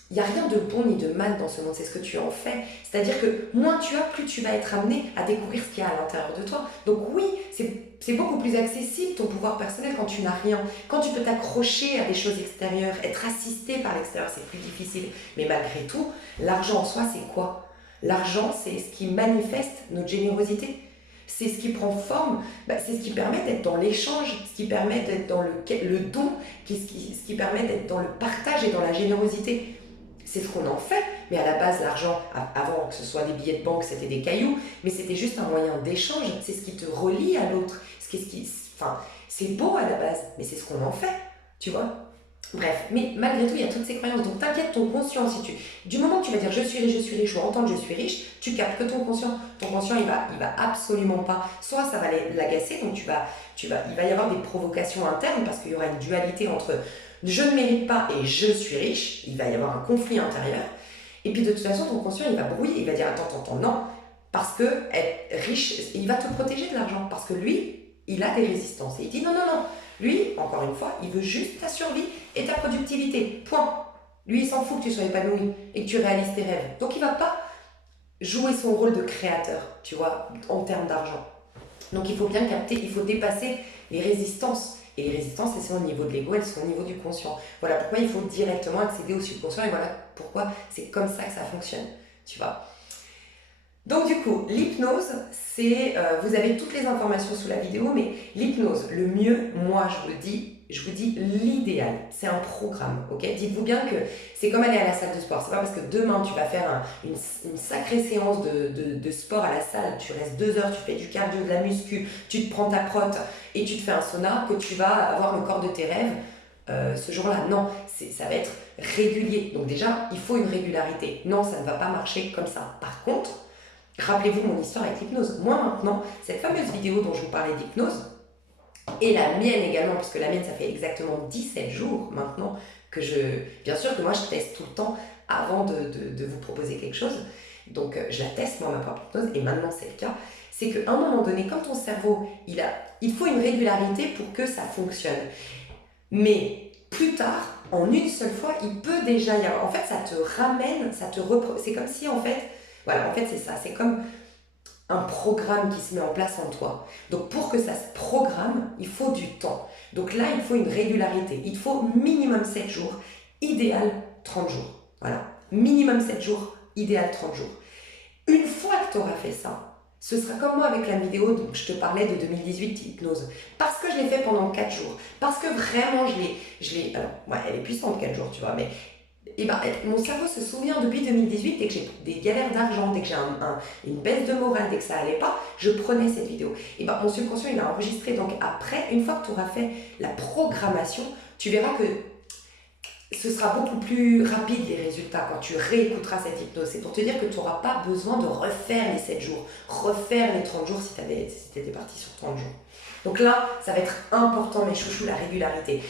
il n'y a rien de bon ni de mal dans ce monde, c'est ce que tu en fais. C'est-à-dire que moins tu as, plus tu vas être amené à découvrir ce qu'il y a à l'intérieur de toi. Donc oui, c'est beaucoup plus accessible ton pouvoir personnel quand tu n'as rien. Quand tu peux t'accrocher à des choses extérieures, être assisté par l'extérieur, c'est plus difficile. Mais malgré tout, l'argent en soi, c'est quoi? L'argent, c'est ce qui manifeste notre générosité. C'est ce qui prend forme, c'est ce qui permet d'être dans l'échange, ce qui permet d'être dans le don, ce qui permet d'être dans le partage et dans la générosité. C'est ce qu'on en fait, mais à la base, l'argent, avant que ce soit des billets de banque, c'était des cailloux, mais c'était juste un moyen d'échange, c'est ce qui te relie à l'autre. C'est beau à la base, mais c'est ce qu'on en fait, tu vois. Bref, mais malgré tout, il y a toutes ces croyances. Donc t'inquiète, ton conscient, du moment que tu vas dire je suis riche ou entendre je suis riche, tu captes que ton conscient, il va absolument pas. Soit ça va l'agacer, donc il va y avoir des provocations internes parce qu'il y aura une dualité entre je ne mérite pas et je suis riche, il va y avoir un conflit intérieur. Et puis de toute façon, ton conscient, il va brouiller, il va dire attends, non, parce que être riche, il va te protéger de l'argent, parce que lui, il a des résistances. Et il dit non. Lui, encore une fois, il veut juste ta survie et ta productivité. Point. Lui, il s'en fout que tu sois épanoui et que tu réalises tes rêves. Donc, il ne va pas jouer son rôle de créateur, tu vois, en termes d'argent. Donc, il faut bien capter, il faut dépasser les résistances. Et les résistances, elles sont au niveau de l'ego, elles sont au niveau du conscient. Voilà pourquoi il faut directement accéder au subconscient et voilà pourquoi c'est comme ça que ça fonctionne, tu vois. Donc du coup, l'hypnose, c'est, vous avez toutes les informations sous la vidéo, mais l'hypnose, le mieux, moi je vous dis l'idéal, c'est un programme, ok? Dites-vous bien que c'est comme aller à la salle de sport, c'est pas parce que demain tu vas faire une sacrée séance de sport à la salle, tu restes 2 heures, tu fais du cardio, de la muscu, tu te prends ta prote et tu te fais un sauna, que tu vas avoir le corps de tes rêves ce jour-là. Non, ça va être régulier, donc déjà, il faut une régularité. Non, ça ne va pas marcher comme ça. Par contre, rappelez-vous mon histoire avec l'hypnose. Moi maintenant, cette fameuse vidéo dont je vous parlais d'hypnose, et la mienne également, parce que la mienne ça fait exactement 17 jours maintenant bien sûr que moi je teste tout le temps avant de vous proposer quelque chose. Donc je la teste moi ma propre hypnose, et maintenant c'est le cas. C'est qu'à un moment donné, comme ton cerveau, il faut une régularité pour que ça fonctionne. Mais plus tard, en une seule fois, il peut déjà y avoir... En fait, ça te ramène, c'est comme si en fait... Voilà, en fait c'est ça, c'est comme un programme qui se met en place en toi. Donc pour que ça se programme, il faut du temps. Donc là, il faut une régularité. Il faut minimum 7 jours, idéal 30 jours. Voilà, minimum 7 jours, idéal 30 jours. Une fois que tu auras fait ça, ce sera comme moi avec la vidéo dont je te parlais de 2018 hypnose. Parce que je l'ai fait pendant 4 jours. Parce que vraiment, je l'ai... Alors, ouais, elle est puissante 4 jours, tu vois, mais... mon cerveau se souvient depuis 2018, dès que j'ai des galères d'argent, dès que j'ai une baisse de morale, dès que ça allait pas, je prenais cette vidéo. Mon subconscient, il a enregistré. Donc après, une fois que tu auras fait la programmation, tu verras que ce sera beaucoup plus rapide les résultats quand tu réécouteras cette hypnose. C'est pour te dire que tu n'auras pas besoin de refaire les 7 jours, refaire les 30 jours si tu étais parti sur 30 jours. Donc là, ça va être important, mes chouchous, la régularité.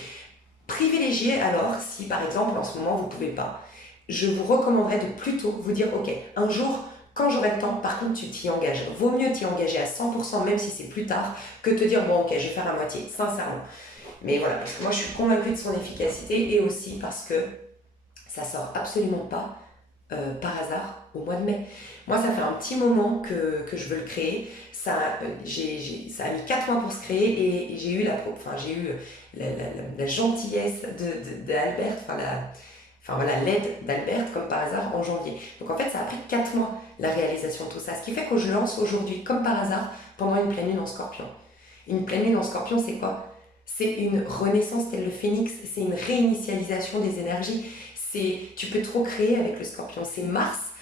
Privilégiez alors, si par exemple en ce moment vous ne pouvez pas, je vous recommanderais de plutôt vous dire ok, un jour, quand j'aurai le temps, par contre tu t'y engages. Vaut mieux t'y engager à 100%, même si c'est plus tard, que te dire bon ok, je vais faire à moitié, sincèrement. Mais voilà, parce que moi je suis convaincue de son efficacité, et aussi parce que ça sort absolument pas par hasard au mois de mai. Moi ça fait un petit moment que je veux le créer. Ça a mis 4 mois pour se créer, et j'ai eu la gentillesse d'Albert, l'aide d'Albert comme par hasard en janvier. Donc en fait ça a pris 4 mois la réalisation de tout ça, ce qui fait que je lance aujourd'hui comme par hasard pendant une pleine lune en Scorpion. Une pleine lune en Scorpion, c'est quoi? C'est une renaissance tel le phénix, c'est une réinitialisation des énergies. Tu peux trop créer avec le Scorpion, c'est Mars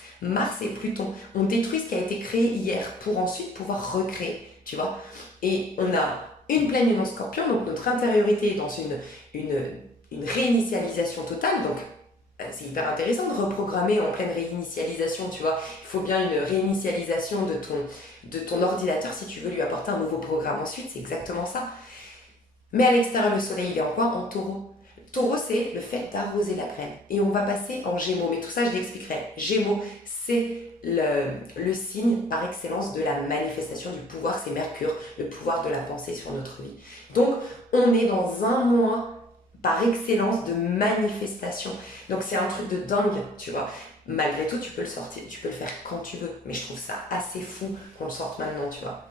et Pluton. On détruit ce qui a été créé hier pour ensuite pouvoir recréer, tu vois. Et on a une pleine lune en Scorpion, donc notre intériorité est dans une réinitialisation totale. Donc c'est hyper intéressant de reprogrammer en pleine réinitialisation, tu vois. Il faut bien une réinitialisation de ton ordinateur si tu veux lui apporter un nouveau programme ensuite, c'est exactement ça. Mais à l'extérieur, le soleil, il est en quoi? En taureau. Taureau, c'est le fait d'arroser la graine. Et on va passer en gémeaux. Mais tout ça, je l'expliquerai. Gémeaux, c'est le signe par excellence de la manifestation du pouvoir. C'est Mercure, le pouvoir de la pensée sur notre vie. Donc, on est dans un mois par excellence de manifestation. Donc, c'est un truc de dingue, tu vois. Malgré tout, tu peux le sortir, tu peux le faire quand tu veux. Mais je trouve ça assez fou qu'on le sorte maintenant, tu vois.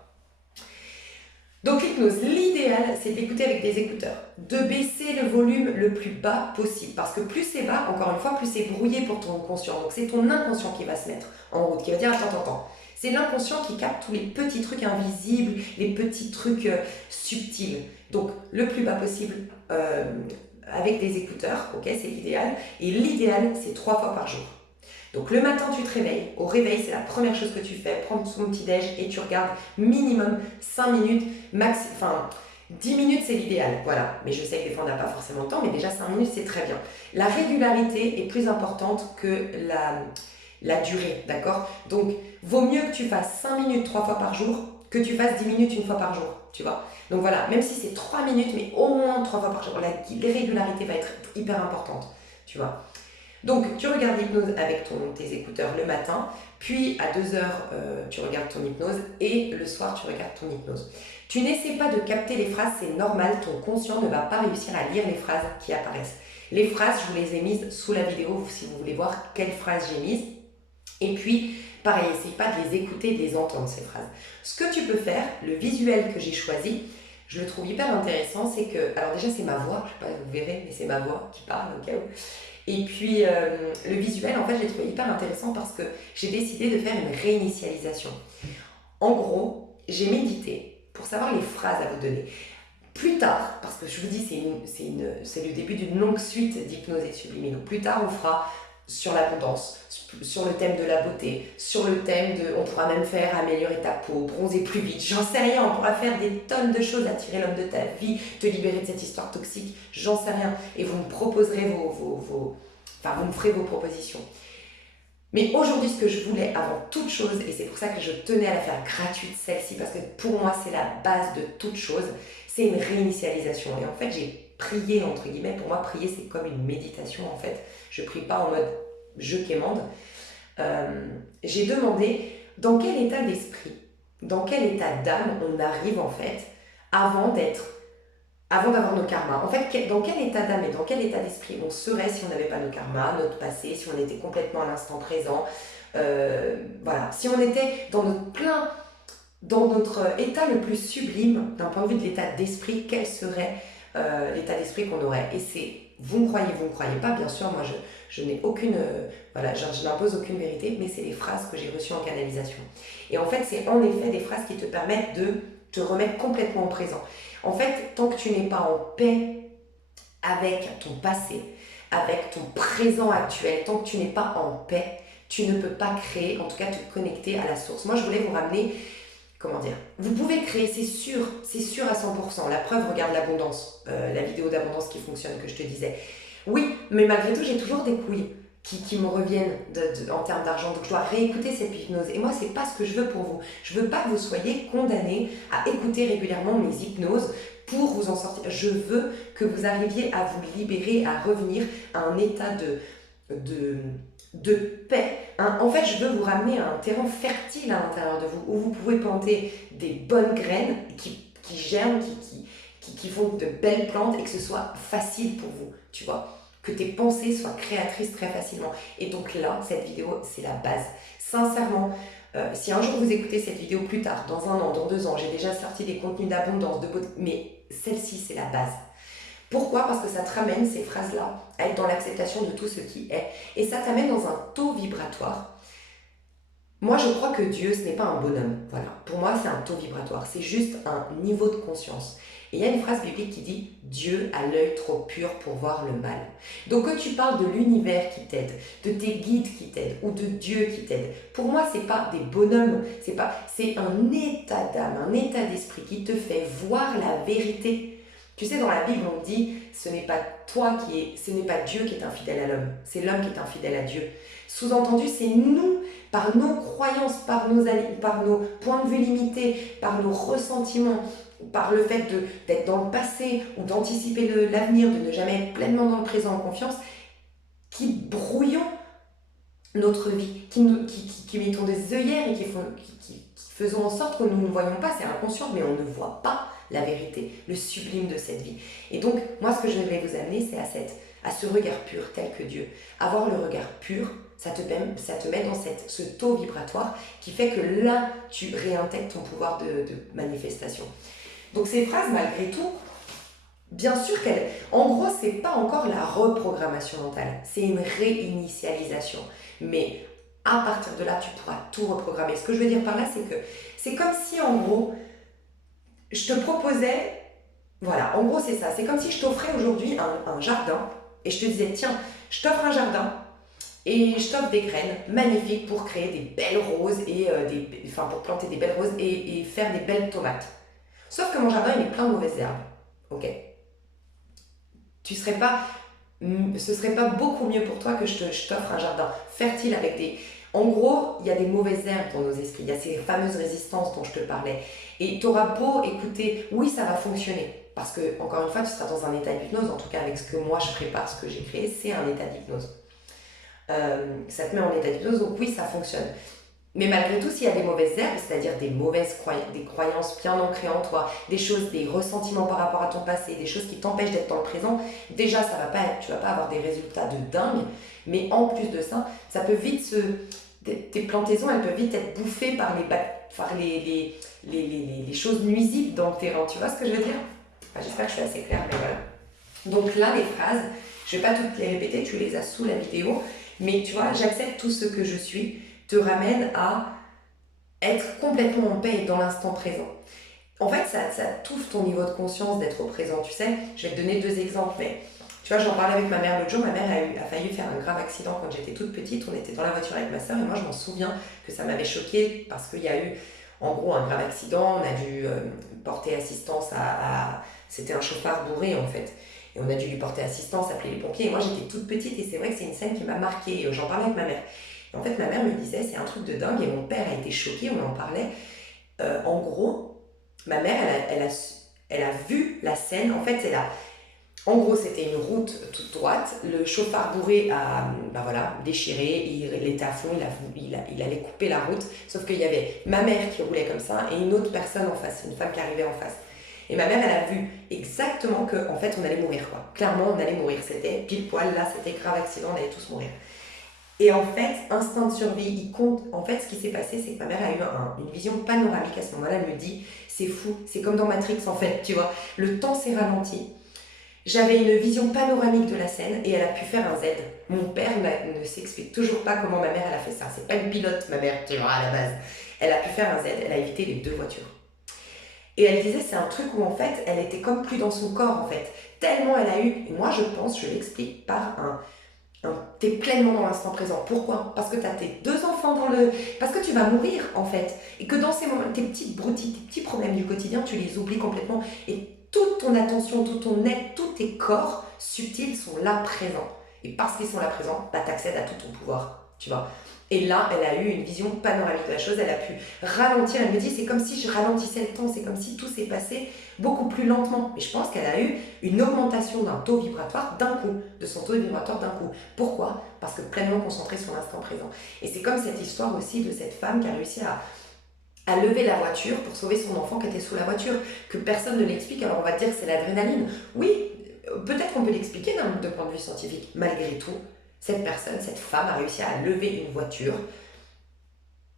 Donc l'hypnose, l'idéal, c'est d'écouter avec des écouteurs, de baisser le volume le plus bas possible, parce que plus c'est bas, encore une fois, plus c'est brouillé pour ton conscient. Donc c'est ton inconscient qui va se mettre en route, qui va dire attends. C'est l'inconscient qui capte tous les petits trucs invisibles, les petits trucs subtils. Donc le plus bas possible avec des écouteurs, ok, c'est l'idéal. Et l'idéal, c'est 3 fois par jour. Donc le matin, tu te réveilles. Au réveil, c'est la première chose que tu fais. Prendre ton petit-déj et tu regardes minimum 5 minutes, enfin 10 minutes, c'est l'idéal. Voilà. Mais je sais que des fois, on n'a pas forcément le temps, mais déjà 5 minutes, c'est très bien. La régularité est plus importante que la durée, d'accord? Donc, vaut mieux que tu fasses 5 minutes 3 fois par jour que tu fasses 10 minutes une fois par jour, tu vois? Donc voilà, même si c'est 3 minutes, mais au moins 3 fois par jour, la régularité va être hyper importante, tu vois? Donc, tu regardes l'hypnose avec tes écouteurs le matin, puis à 2 heures, tu regardes ton hypnose et le soir, tu regardes ton hypnose. Tu n'essaies pas de capter les phrases, c'est normal, ton conscient ne va pas réussir à lire les phrases qui apparaissent. Les phrases, je vous les ai mises sous la vidéo si vous voulez voir quelles phrases j'ai mises. Et puis, pareil, essaye pas de les écouter, de les entendre, ces phrases. Ce que tu peux faire, le visuel que j'ai choisi, je le trouve hyper intéressant, c'est que, alors déjà c'est ma voix, je sais pas, vous verrez, mais c'est ma voix qui parle au cas où. Et puis le visuel, en fait, je l'ai trouvé hyper intéressant parce que j'ai décidé de faire une réinitialisation. En gros, j'ai médité pour savoir les phrases à vous donner. Plus tard, parce que je vous dis, c'est le début d'une longue suite d'hypnose et de sublimé. Donc plus tard, on fera sur l'abondance, sur le thème de la beauté, sur le thème de, on pourra même faire améliorer ta peau, bronzer plus vite, j'en sais rien, on pourra faire des tonnes de choses, attirer l'homme de ta vie, te libérer de cette histoire toxique, j'en sais rien. Et vous me proposerez vous me ferez vos propositions. Mais aujourd'hui, ce que je voulais avant toute chose, et c'est pour ça que je tenais à la faire gratuite celle-ci, parce que pour moi, c'est la base de toute chose, c'est une réinitialisation. Et en fait, j'ai prié, entre guillemets, pour moi, prier, c'est comme une méditation, en fait. Je prie pas en mode je quémande. J'ai demandé dans quel état d'esprit, dans quel état d'âme on arrive, en fait, avant d'avoir nos karmas. En fait, dans quel état d'âme et dans quel état d'esprit on serait si on n'avait pas nos karmas, notre passé, si on était complètement à l'instant présent. Voilà. Si on était dans notre état le plus sublime, d'un point de vue de l'état d'esprit, quel serait l'état d'esprit qu'on aurait? Et c'est, vous me croyez pas, bien sûr, moi je n'ai aucune, je n'impose aucune vérité, mais c'est les phrases que j'ai reçues en canalisation. Et en fait, c'est en effet des phrases qui te permettent de te remettre complètement au présent. En fait, tant que tu n'es pas en paix avec ton passé, avec ton présent actuel, tant que tu n'es pas en paix, tu ne peux pas créer, en tout cas te connecter à la source. Moi, je voulais vous ramener, comment dire, vous pouvez créer, c'est sûr à 100%. La preuve, regarde l'abondance, la vidéo d'abondance qui fonctionne que je te disais. Oui, mais malgré tout, j'ai toujours des couilles qui me reviennent en termes d'argent. Donc je dois réécouter cette hypnose. Et moi, c'est pas ce que je veux pour vous. Je veux pas que vous soyez condamnés à écouter régulièrement mes hypnoses pour vous en sortir. Je veux que vous arriviez à vous libérer, à revenir à un état de paix. En fait, je veux vous ramener à un terrain fertile à l'intérieur de vous, où vous pouvez planter des bonnes graines qui germent, qui font de belles plantes et que ce soit facile pour vous, tu vois. Que tes pensées soient créatrices très facilement. Et donc là, cette vidéo, c'est la base. Sincèrement, si un jour vous écoutez cette vidéo plus tard, dans 1 an, dans 2 ans, j'ai déjà sorti des contenus d'abondance, de beauté, mais celle-ci, c'est la base. Pourquoi? Parce que ça te ramène, ces phrases-là, à être dans l'acceptation de tout ce qui est. Et ça t'amène dans un taux vibratoire. Moi, je crois que Dieu, ce n'est pas un bonhomme. Voilà. Pour moi, c'est un taux vibratoire. C'est juste un niveau de conscience. Et il y a une phrase biblique qui dit « Dieu a l'œil trop pur pour voir le mal ». Donc, que tu parles de l'univers qui t'aide, de tes guides qui t'aident ou de Dieu qui t'aide, pour moi, c'est pas des bonhommes. C'est un état d'âme, un état d'esprit qui te fait voir la vérité. Tu sais, dans la Bible, on dit, ce n'est pas ce n'est pas Dieu qui est infidèle à l'homme, c'est l'homme qui est infidèle à Dieu. Sous-entendu, c'est nous, par nos croyances, par nos points de vue limités, par nos ressentiments, par le fait d'être dans le passé ou d'anticiper l'avenir, de ne jamais être pleinement dans le présent en confiance, qui brouillons notre vie, qui mettons des œillères et qui faisons en sorte que nous ne voyons pas, c'est inconscient, mais on ne voit pas la vérité, le sublime de cette vie. Et donc, moi, ce que je vais vous amener, c'est à ce regard pur, tel que Dieu. Avoir le regard pur, ça te met dans ce taux vibratoire qui fait que là, tu réintègres ton pouvoir de manifestation. Donc, ces phrases, malgré tout, bien sûr en gros, c'est pas encore la reprogrammation mentale, c'est une réinitialisation. Mais à partir de là, tu pourras tout reprogrammer. Ce que je veux dire par là, c'est que c'est comme si, en gros, je te proposais, voilà, en gros, c'est ça. C'est comme si je t'offrais aujourd'hui un jardin et je te disais, tiens, je t'offre un jardin et je t'offre des graines magnifiques pour créer des belles roses et pour planter des belles roses et faire des belles tomates. Sauf que mon jardin, il est plein de mauvaises herbes. Ok. Ce serait pas beaucoup mieux pour toi que je t'offre un jardin fertile avec des... En gros, il y a des mauvaises herbes dans nos esprits, il y a ces fameuses résistances dont je te parlais. Et tu auras beau écouter, oui, ça va fonctionner. Parce que, encore une fois, tu seras dans un état d'hypnose, en tout cas avec ce que moi je prépare, ce que j'ai créé, c'est un état d'hypnose. Ça te met en état d'hypnose, donc oui, ça fonctionne. Mais malgré tout, s'il y a des mauvaises herbes, c'est-à-dire des croyances bien ancrées en toi, des ressentiments par rapport à ton passé, des choses qui t'empêchent d'être dans le présent, déjà, tu vas pas avoir des résultats de dingue, mais en plus de ça, ça peut vite tes plantaisons, elles peuvent vite être bouffées par les choses nuisibles dans le terrain. Tu vois ce que je veux dire? J'espère que je suis assez claire, mais voilà. Donc là, les phrases, je vais pas toutes les répéter, tu les as sous la vidéo, mais tu vois, j'accepte tout ce que je suis, te ramène à être complètement en paix et dans l'instant présent. En fait, ça touche ton niveau de conscience d'être au présent, tu sais. Je vais te donner 2 exemples, mais tu vois, j'en parlais avec ma mère l'autre jour. Ma mère a failli faire un grave accident quand j'étais toute petite. On était dans la voiture avec ma soeur et moi, je m'en souviens que ça m'avait choquée parce qu'il y a eu, en gros, un grave accident. On a dû porter assistance C'était un chauffard bourré, en fait. Et on a dû lui porter assistance, appeler les pompiers. Et moi, j'étais toute petite et c'est vrai que c'est une scène qui m'a marquée. J'en parlais avec ma mère. Et en fait, ma mère me disait, c'est un truc de dingue, et mon père a été choqué, on en parlait. En gros, ma mère, elle a vu la scène. En fait, en gros, c'était une route toute droite. Le chauffard bourré a déchiré, il était à fond, il allait couper la route. Sauf qu'il y avait ma mère qui roulait comme ça et une autre personne en face, une femme qui arrivait en face. Et ma mère, elle a vu exactement qu'en fait, on allait mourir, quoi. Clairement, on allait mourir. C'était pile poil, là, c'était grave accident, on allait tous mourir. Et en fait, instinct de survie, il compte. En fait, ce qui s'est passé, c'est que ma mère a eu une vision panoramique à ce moment-là. Elle me dit, c'est fou, c'est comme dans Matrix, en fait, tu vois. Le temps s'est ralenti. J'avais une vision panoramique de la scène et elle a pu faire un Z. Mon père ne s'explique toujours pas comment ma mère elle a fait ça. C'est pas une pilote, ma mère, tu vois, à la base. Elle a pu faire un Z, elle a évité les 2 voitures. Et elle disait, c'est un truc où en fait, elle était comme plus dans son corps, en fait. Tellement elle a eu, et moi je pense, je l'explique par t'es pleinement dans l'instant présent. Pourquoi? Parce que t'as tes 2 enfants parce que tu vas mourir, en fait. Et que dans ces moments, tes petites broutilles, tes petits problèmes du quotidien, tu les oublies complètement. Et toute ton attention, tout ton être, tous tes corps subtils sont là présents. Et parce qu'ils sont là présents, t'accèdes à tout ton pouvoir, tu vois. Et là, elle a eu une vision panoramique de la chose, elle a pu ralentir. Elle me dit, c'est comme si je ralentissais le temps, c'est comme si tout s'est passé beaucoup plus lentement. Mais je pense qu'elle a eu une augmentation d'un taux vibratoire d'un coup, de son taux vibratoire d'un coup. Pourquoi? Parce que pleinement concentrée sur l'instant présent. Et c'est comme cette histoire aussi de cette femme qui a réussi à lever la voiture pour sauver son enfant qui était sous la voiture, que personne ne l'explique. Alors on va dire que c'est l'adrénaline. Oui, peut-être qu'on peut l'expliquer d'un point de vue scientifique. Malgré tout, cette personne, cette femme a réussi à lever une voiture.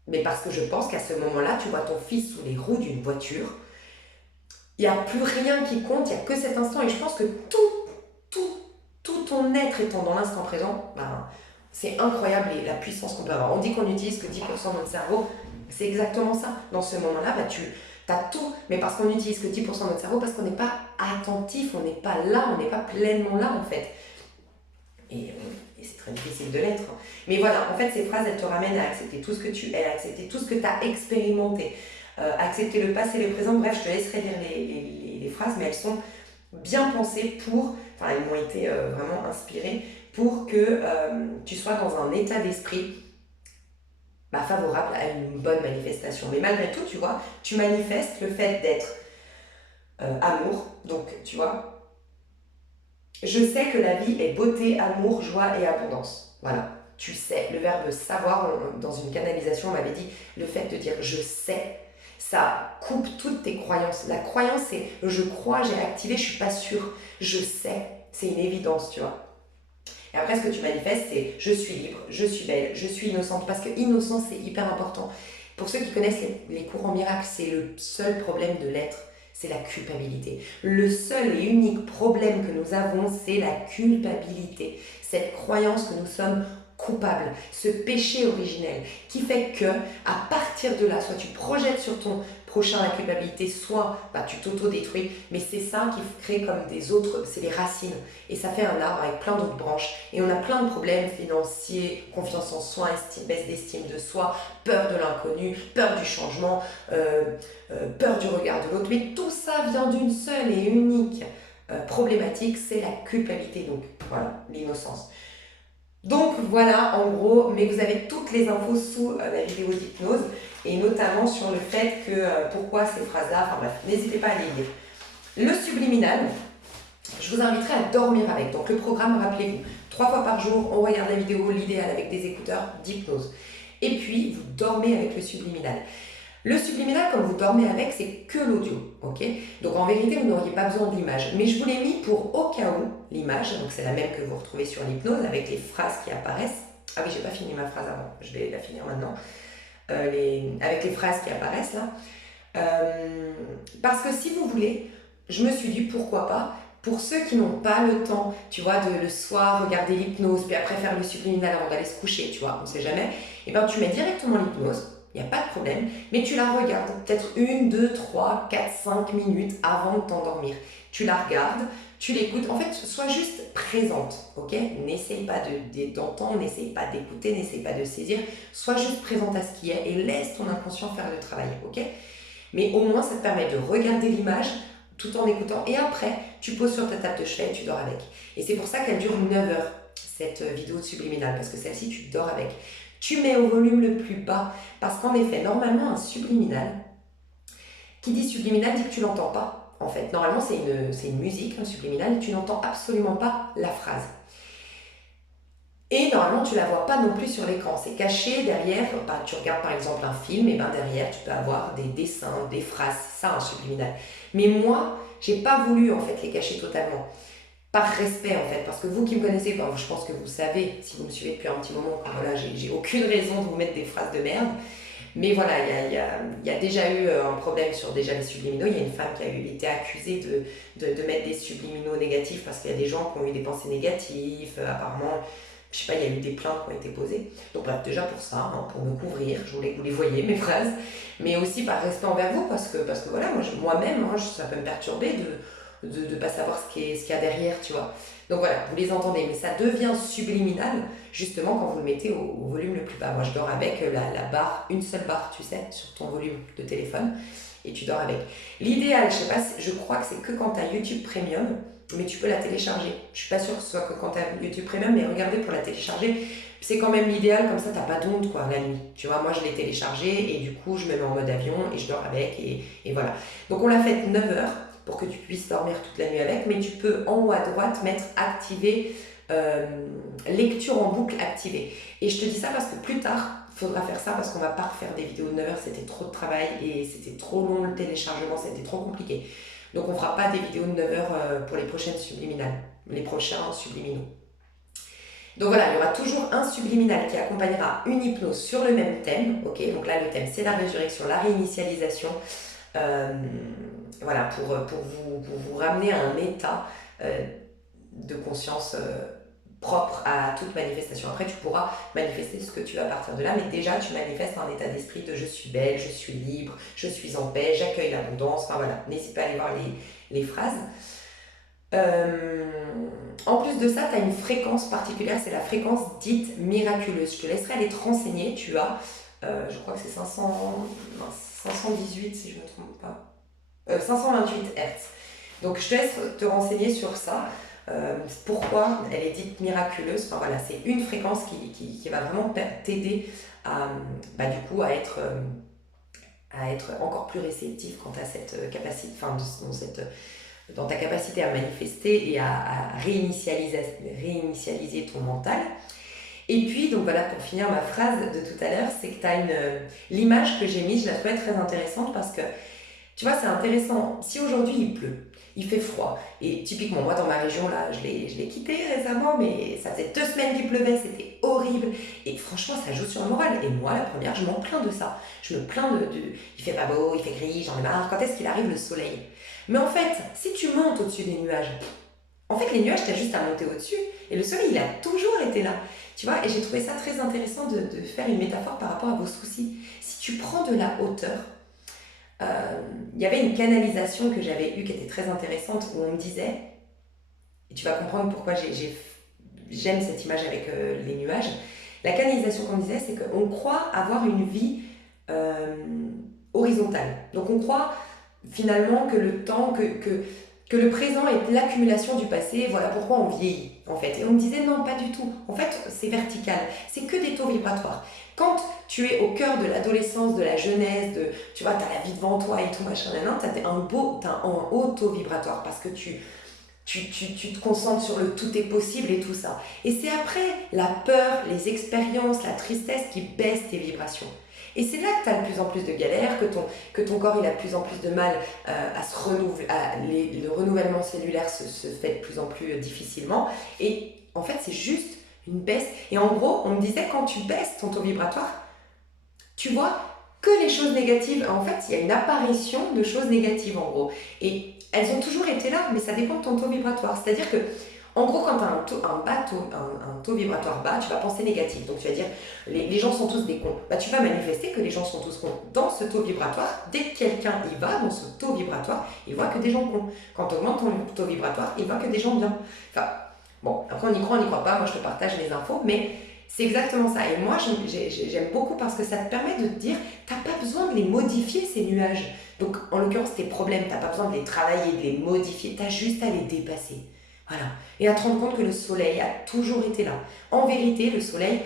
Mais parce que je pense qu'à ce moment-là, tu vois ton fils sous les roues d'une voiture, il n'y a plus rien qui compte, il n'y a que cet instant. Et je pense que tout ton être étant dans l'instant présent, c'est incroyable la puissance qu'on peut avoir. On dit qu'on n'utilise que 10% de notre cerveau. C'est exactement ça. Dans ce moment-là, tu as tout, mais parce qu'on n'utilise que 10% de notre cerveau, parce qu'on n'est pas attentif, on n'est pas là, on n'est pas pleinement là en fait. Et c'est très difficile de l'être. Mais voilà, en fait, ces phrases, elles te ramènent à accepter tout ce que tu es, à accepter tout ce que tu as expérimenté, accepter le passé, le présent. Bref, je te laisserai lire les phrases, mais elles sont bien pensés pour, enfin ils m'ont été vraiment inspirés pour que tu sois dans un état d'esprit favorable à une bonne manifestation. Mais malgré tout, tu vois, tu manifestes le fait d'être amour. Donc, tu vois, je sais que la vie est beauté, amour, joie et abondance. Voilà. Tu sais, le verbe savoir, dans une canalisation, on m'avait dit, le fait de dire je sais, ça coupe toutes tes croyances. La croyance, c'est je crois, j'ai activé, je suis pas sûre, je sais. C'est une évidence, tu vois. Et après, ce que tu manifestes, c'est je suis libre, je suis belle, je suis innocente. Parce que innocence, c'est hyper important. Pour ceux qui connaissent les courants miracles, c'est le seul problème de l'être, c'est la culpabilité. Le seul et unique problème que nous avons, c'est la culpabilité. Cette croyance que nous sommes coupables, ce péché originel qui fait que, à partir de là, soit tu projettes sur ton prochain la culpabilité, soit tu t'auto-détruis, mais c'est ça qui crée comme des autres, c'est les racines. Et ça fait un arbre avec plein d'autres branches. Et on a plein de problèmes financiers, confiance en soi, baisse d'estime de soi, peur de l'inconnu, peur du changement, peur du regard de l'autre. Mais tout ça vient d'une seule et unique problématique, c'est la culpabilité. Donc voilà, l'innocence. Donc voilà en gros, mais vous avez toutes les infos sous la vidéo d'hypnose et notamment sur le fait que pourquoi ces phrases-là, enfin bref, n'hésitez pas à les lire. Le subliminal, je vous inviterai à dormir avec. Donc le programme, rappelez-vous, 3 fois par jour, on regarde la vidéo, l'idéal avec des écouteurs d'hypnose. Et puis, vous dormez avec le subliminal. Le subliminal, comme vous dormez avec, c'est que l'audio, ok? Donc en vérité, vous n'auriez pas besoin de l'image. Mais je vous l'ai mis pour au cas où l'image, donc c'est la même que vous retrouvez sur l'hypnose, avec les phrases qui apparaissent. Ah oui, j'ai pas fini ma phrase avant, je vais la finir maintenant. Avec les phrases qui apparaissent là. Parce que si vous voulez, je me suis dit pourquoi pas, pour ceux qui n'ont pas le temps, tu vois, de le soir regarder l'hypnose, puis après faire le subliminal avant d'aller se coucher, tu vois, on sait jamais, et bien tu mets directement l'hypnose. Il n'y a pas de problème, mais tu la regardes peut-être 1, 2, 3, 4, 5 minutes avant de t'endormir. Tu la regardes, tu l'écoutes. En fait, sois juste présente, ok? N'essaye pas d'entendre, n'essaye pas d'écouter, n'essaye pas de saisir. Sois juste présente à ce qui est et laisse ton inconscient faire le travail, ok? Mais au moins, ça te permet de regarder l'image tout en écoutant. Et après, tu poses sur ta table de chevet et tu dors avec. Et c'est pour ça qu'elle dure 9 heures, cette vidéo subliminale, parce que celle-ci, tu dors avec. Tu mets au volume le plus bas, parce qu'en effet, normalement, un subliminal, qui dit subliminal dit que tu l'entends pas. En fait, normalement, c'est une musique, un subliminal, tu n'entends absolument pas la phrase. Et normalement, tu ne la vois pas non plus sur l'écran. C'est caché derrière, tu regardes par exemple un film, et derrière, tu peux avoir des dessins, des phrases, c'est ça un subliminal. Mais moi, j'ai pas voulu en fait les cacher totalement. Par respect en fait, parce que vous qui me connaissez, je pense que vous savez, si vous me suivez depuis un petit moment, voilà, j'ai aucune raison de vous mettre des phrases de merde. Mais voilà, il y a déjà eu un problème sur déjà les subliminaux. Il y a une femme qui a été accusée de mettre des subliminaux négatifs parce qu'il y a des gens qui ont eu des pensées négatives. Apparemment, je sais pas, il y a eu des plaintes qui ont été posées. Donc bref, déjà pour ça, pour me couvrir, je voulais que vous les voyiez, mes phrases. Mais aussi par respect envers vous, parce que voilà, moi-même, ça peut me perturber de ne pas savoir ce qu'il y a derrière, tu vois. Donc voilà, vous les entendez, mais ça devient subliminal justement quand vous le mettez au volume le plus bas. Moi je dors avec la barre, une seule barre, tu sais, sur ton volume de téléphone, et tu dors avec. L'idéal, je crois que c'est que quand tu as YouTube Premium, mais tu peux la télécharger. Je suis pas sûre que ce soit que quand tu as YouTube Premium, mais regardez pour la télécharger. C'est quand même l'idéal, comme ça t'as pas d'onde quoi la nuit. Tu vois, moi je l'ai téléchargée et du coup je me mets en mode avion et je dors avec et voilà. Donc on l'a fait 9 heures pour que tu puisses dormir toute la nuit avec, mais tu peux en haut à droite mettre activer, lecture en boucle activée. Et je te dis ça parce que plus tard, il faudra faire ça parce qu'on va pas refaire des vidéos de 9 heures, c'était trop de travail et c'était trop long le téléchargement, c'était trop compliqué. Donc on fera pas des vidéos de 9 heures pour les prochaines subliminales, les prochains subliminaux. Donc voilà, il y aura toujours un subliminal qui accompagnera une hypnose sur le même thème. Ok, donc là le thème c'est la résurrection, la réinitialisation. Voilà, pour vous ramener à un état de conscience propre à toute manifestation. Après, tu pourras manifester ce que tu veux à partir de là, mais déjà, tu manifestes un état d'esprit de je suis belle, je suis libre, je suis en paix, j'accueille l'abondance. Enfin voilà, n'hésite pas à aller voir les phrases. En plus de ça, tu as une fréquence particulière, c'est la fréquence dite miraculeuse. Je te laisserai aller te renseigner. Tu as, je crois que c'est 518 si je ne me trompe pas. 528 Hz. Donc je te laisse te renseigner sur ça. Pourquoi elle est dite miraculeuse. Enfin voilà, c'est une fréquence qui va vraiment t'aider à, du coup, à être encore plus réceptif quant à cette capacité, enfin dans ta capacité à manifester et à réinitialiser ton mental. Et puis, donc voilà, pour finir ma phrase de tout à l'heure, c'est que tu as l'image que j'ai mise, je la trouvais très intéressante parce que, tu vois, c'est intéressant. Si aujourd'hui il pleut, il fait froid, et typiquement, moi dans ma région, là, je l'ai quitté récemment, mais ça faisait 2 semaines qu'il pleuvait, c'était horrible. Et franchement, ça joue sur le moral. Et moi, la première, je m'en plains de ça. Je me plains il fait pas beau, il fait gris, j'en ai marre. Quand est-ce qu'il arrive le soleil? Mais en fait, si tu montes au-dessus des nuages, en fait, les nuages, tu as juste à monter au-dessus. Et le soleil, il a toujours été là. Tu vois, et j'ai trouvé ça très intéressant de faire une métaphore par rapport à vos soucis. Si tu prends de la hauteur, il y avait une canalisation que j'avais eue qui était très intéressante où on me disait, et tu vas comprendre pourquoi j'aime cette image avec les nuages, la canalisation qu'on me disait, c'est qu'on croit avoir une vie horizontale. Donc on croit finalement que le temps, que le présent est l'accumulation du passé, voilà pourquoi on vieillit en fait. Et on me disait non, pas du tout. En fait, c'est vertical, c'est que des taux vibratoires. Quand tu es au cœur de l'adolescence, de la jeunesse, tu vois, tu as la vie devant toi et tout machin, tu as un haut taux vibratoire parce que tu te concentres sur le tout est possible et tout ça. Et c'est après la peur, les expériences, la tristesse qui baissent tes vibrations. Et c'est là que tu as de plus en plus de galères, que ton corps il a de plus en plus de mal à se renouveler, le renouvellement cellulaire se fait de plus en plus difficilement. Et en fait, c'est juste une baisse. Et en gros, on me disait, quand tu baisses ton taux vibratoire, tu vois que les choses négatives. En fait, il y a une apparition de choses négatives en gros. Et elles ont toujours été là, mais ça dépend de ton taux vibratoire. C'est-à-dire que, en gros, quand tu as un taux vibratoire bas, tu vas penser négatif. Donc tu vas dire, les gens sont tous des cons. Tu vas manifester que les gens sont tous cons. Dans ce taux vibratoire, dès que quelqu'un y va, dans ce taux vibratoire, il voit que des gens cons. Quand tu augmentes ton taux vibratoire, il voit que des gens bien. Enfin, bon, après on y croit pas, moi je te partage les infos, mais c'est exactement ça. Et moi, j'aime beaucoup parce que ça te permet de te dire, tu n'as pas besoin de les modifier, ces nuages. Donc, en l'occurrence, tes problèmes, tu n'as pas besoin de les travailler, de les modifier, tu as juste à les dépasser. Voilà. Et à te rendre compte que le soleil a toujours été là. En vérité, le soleil,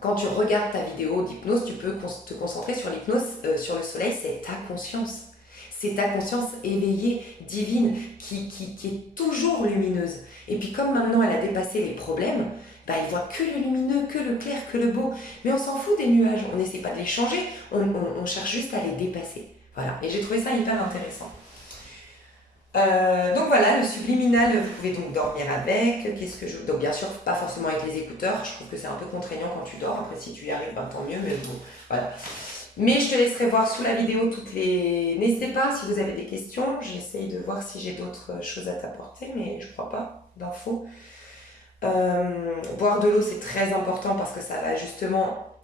quand tu regardes ta vidéo d'hypnose, tu peux te concentrer sur l'hypnose, sur le soleil, c'est ta conscience. C'est ta conscience éveillée, divine, qui est toujours lumineuse. Et puis comme maintenant elle a dépassé les problèmes, elle voit que le lumineux, que le clair, que le beau. Mais on s'en fout des nuages, on n'essaie pas de les changer, on cherche juste à les dépasser. Voilà, et j'ai trouvé ça hyper intéressant. Donc voilà, le subliminal, vous pouvez donc dormir avec. Donc bien sûr, pas forcément avec les écouteurs, je trouve que c'est un peu contraignant quand tu dors. Après, si tu y arrives, tant mieux, mais bon, voilà. Mais je te laisserai voir sous la vidéo toutes les... N'hésitez pas si vous avez des questions, j'essaye de voir si j'ai d'autres choses à t'apporter, mais je crois pas d'infos. Boire de l'eau, c'est très important parce que ça va justement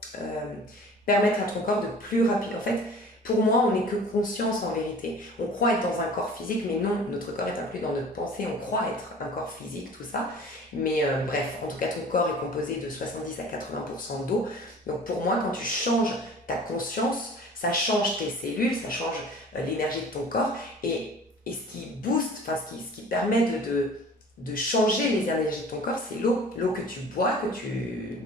permettre à ton corps de plus rapide. En fait, pour moi, on n'est que conscience en vérité. On croit être dans un corps physique, mais non, notre corps est inclus dans notre pensée. On croit être un corps physique, tout ça. Mais bref, en tout cas, ton corps est composé de 70 à 80% d'eau. Donc pour moi, quand tu changes ta conscience, ça change tes cellules, ça change l'énergie de ton corps. Et ce qui booste, enfin ce qui permet de changer les énergies de ton corps, c'est l'eau. L'eau que tu bois, que tu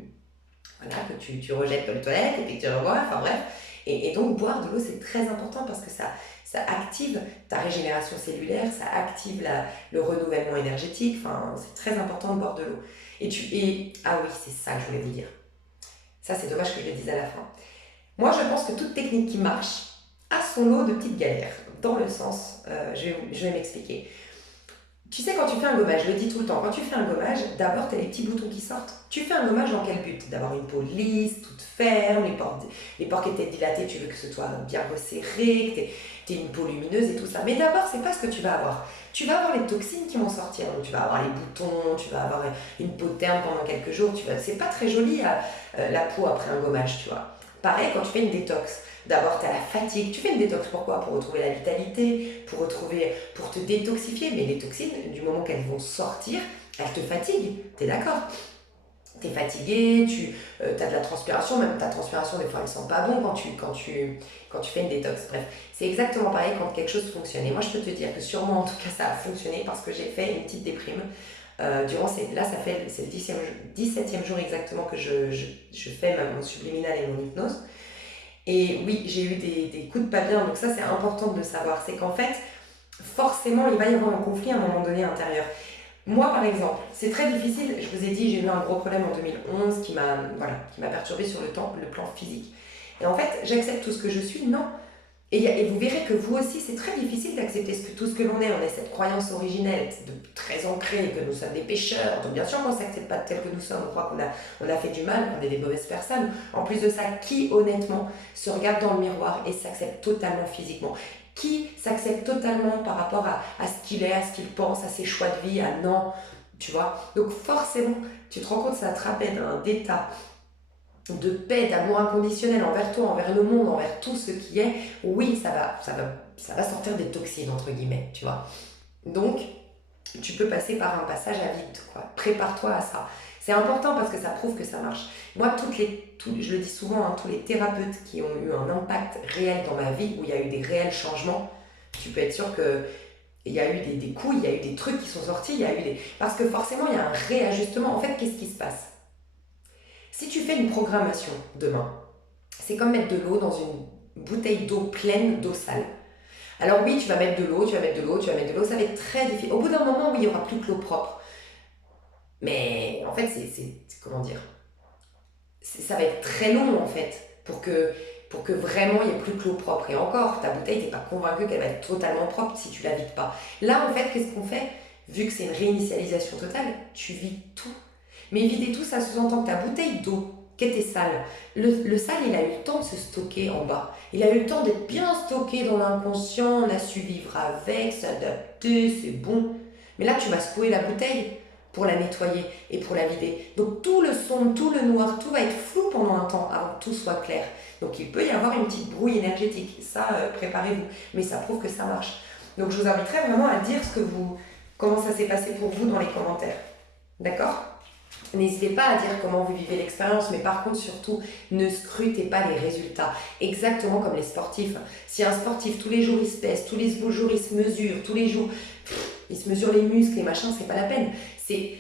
rejettes dans les toilettes et puis que tu rebois, enfin bref. Et donc boire de l'eau, c'est très important parce que ça active ta régénération cellulaire, ça active le renouvellement énergétique, enfin c'est très important de boire de l'eau. Ah oui, c'est ça que je voulais vous dire. Ça, c'est dommage que je le dise à la fin. Moi, je pense que toute technique qui marche a son lot de petites galères. Dans le sens, je vais m'expliquer. Tu sais, quand tu fais un gommage, je le dis tout le temps, quand tu fais un gommage, d'abord, tu as les petits boutons qui sortent. Tu fais un gommage dans quel but? D'avoir une peau lisse, toute ferme, les pores qui étaient dilatés, tu veux que ce soit bien resserré, que tu aies une peau lumineuse et tout ça. Mais d'abord, c'est pas ce que tu vas avoir. Tu vas avoir les toxines qui vont sortir. Donc, tu vas avoir les boutons, tu vas avoir une peau terne pendant quelques jours. C'est pas très joli la peau après un gommage, tu vois. Pareil, quand tu fais une détox. D'abord, tu as la fatigue. Tu fais une détox, pourquoi? Pour retrouver la vitalité, pour te détoxifier. Mais les toxines, du moment qu'elles vont sortir, elles te fatiguent. Tu es d'accord? tu es fatigué, tu as de la transpiration, même ta transpiration des fois elle sent pas bon quand tu fais une détox. Bref, c'est exactement pareil quand quelque chose fonctionne. Et moi je peux te dire que sûrement en tout cas ça a fonctionné parce que j'ai fait une petite déprime. Là ça fait c'est le 17e jour exactement que je fais mon subliminal et mon hypnose. Et oui, j'ai eu des coups de pas bien, donc ça c'est important de le savoir. C'est qu'en fait, forcément il va y avoir un conflit à un moment donné intérieur. Moi, par exemple, c'est très difficile. Je vous ai dit, j'ai eu un gros problème en 2011 qui m'a perturbée sur le plan physique. Et en fait, j'accepte tout ce que je suis, non. Et vous verrez que vous aussi, c'est très difficile d'accepter tout ce que l'on est. On a cette croyance originelle très ancrée que nous sommes des pécheurs. Donc bien sûr qu'on ne s'accepte pas tel que nous sommes. On croit qu'on a fait du mal, qu'on est des mauvaises personnes. En plus de ça, qui honnêtement se regarde dans le miroir et s'accepte totalement physiquement? Qui s'accepte totalement par rapport à ce qu'il est, à ce qu'il pense, à ses choix de vie, à non, tu vois. Donc forcément, tu te rends compte, ça te ramène à un état de paix, d'amour inconditionnel envers toi, envers le monde, envers tout ce qui est. Oui, ça va sortir des toxines, entre guillemets, tu vois. Donc, tu peux passer par un passage à vide, quoi. Prépare-toi à ça. C'est important parce que ça prouve que ça marche. Moi, je le dis souvent, hein, tous les thérapeutes qui ont eu un impact réel dans ma vie, où il y a eu des réels changements, tu peux être sûr qu'il y a eu des coups, il y a eu des trucs qui sont sortis, parce que forcément, il y a un réajustement. En fait, qu'est-ce qui se passe? Si tu fais une programmation demain, c'est comme mettre de l'eau dans une bouteille d'eau pleine d'eau sale. Alors oui, tu vas mettre de l'eau, tu vas mettre de l'eau, tu vas mettre de l'eau, ça va être très difficile. Au bout d'un moment, oui, il n'y aura plus que l'eau propre. Mais en fait, comment dire, ça va être très long en fait pour que vraiment il n'y ait plus que l'eau propre. Et encore, ta bouteille, tu n'es pas convaincu qu'elle va être totalement propre si tu la vides pas. Là, en fait, qu'est-ce qu'on fait? Vu que c'est une réinitialisation totale, tu vides tout. Mais vider tout, ça sous-entend que ta bouteille d'eau, qui était sale, le sale, il a eu le temps de se stocker en bas. Il a eu le temps d'être bien stocké dans l'inconscient, on a su vivre avec, s'adapter, c'est bon. Mais là, tu vas secouer la bouteille pour la nettoyer et pour la vider. Donc tout le sombre, tout le noir, tout va être flou pendant un temps avant que tout soit clair. Donc il peut y avoir une petite brouille énergétique. Ça, préparez-vous. Mais ça prouve que ça marche. Donc je vous inviterai vraiment à dire comment ça s'est passé pour vous dans les commentaires. D'accord ? N'hésitez pas à dire comment vous vivez l'expérience, mais par contre surtout, ne scrutez pas les résultats. Exactement comme les sportifs. Si un sportif, tous les jours il se pèse, tous les jours il se mesure, tous les jours il se mesure les muscles, les machins, c'est pas la peine. C'est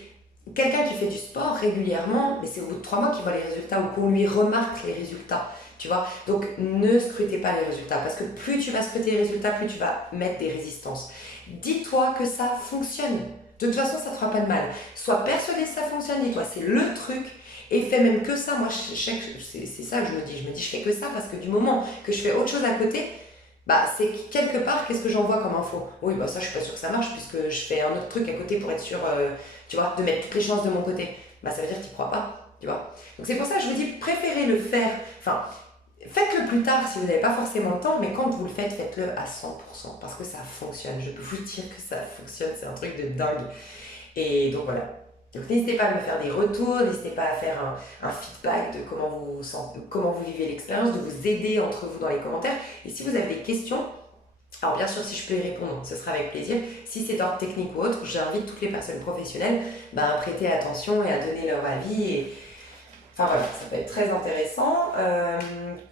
quelqu'un qui fait du sport régulièrement, mais c'est au bout de 3 mois qu'il voit les résultats ou qu'on lui remarque les résultats. Tu vois, donc ne scrutez pas les résultats parce que plus tu vas scruter les résultats, plus tu vas mettre des résistances. Dis-toi que ça fonctionne. De toute façon, ça ne te fera pas de mal. Sois persuadé que ça fonctionne, dis-toi, c'est le truc. Et fais même que ça. Moi, c'est ça que je me dis. Je me dis, je fais que ça parce que du moment que je fais autre chose à côté, bah, c'est quelque part, qu'est-ce que j'envoie comme info? Oui, bah ça, je suis pas sûre que ça marche puisque je fais un autre truc à côté pour être sûr, tu vois, de mettre toutes les chances de mon côté. Bah, ça veut dire que tu n'y crois pas, tu vois. Donc, c'est pour ça que je vous dis, préférez le faire. Enfin, faites-le plus tard si vous n'avez pas forcément le temps, mais quand vous le faites, faites-le à 100% parce que ça fonctionne. Je peux vous dire que ça fonctionne, c'est un truc de dingue. Et donc voilà. Donc n'hésitez pas à me faire des retours, n'hésitez pas à faire un feedback de comment vous vivez l'expérience, de vous aider entre vous dans les commentaires. Et si vous avez des questions, alors bien sûr si je peux y répondre, ce sera avec plaisir. Si c'est d'ordre technique ou autre, j'invite toutes les personnes professionnelles à prêter attention et à donner leur avis. Enfin voilà, ça peut être très intéressant.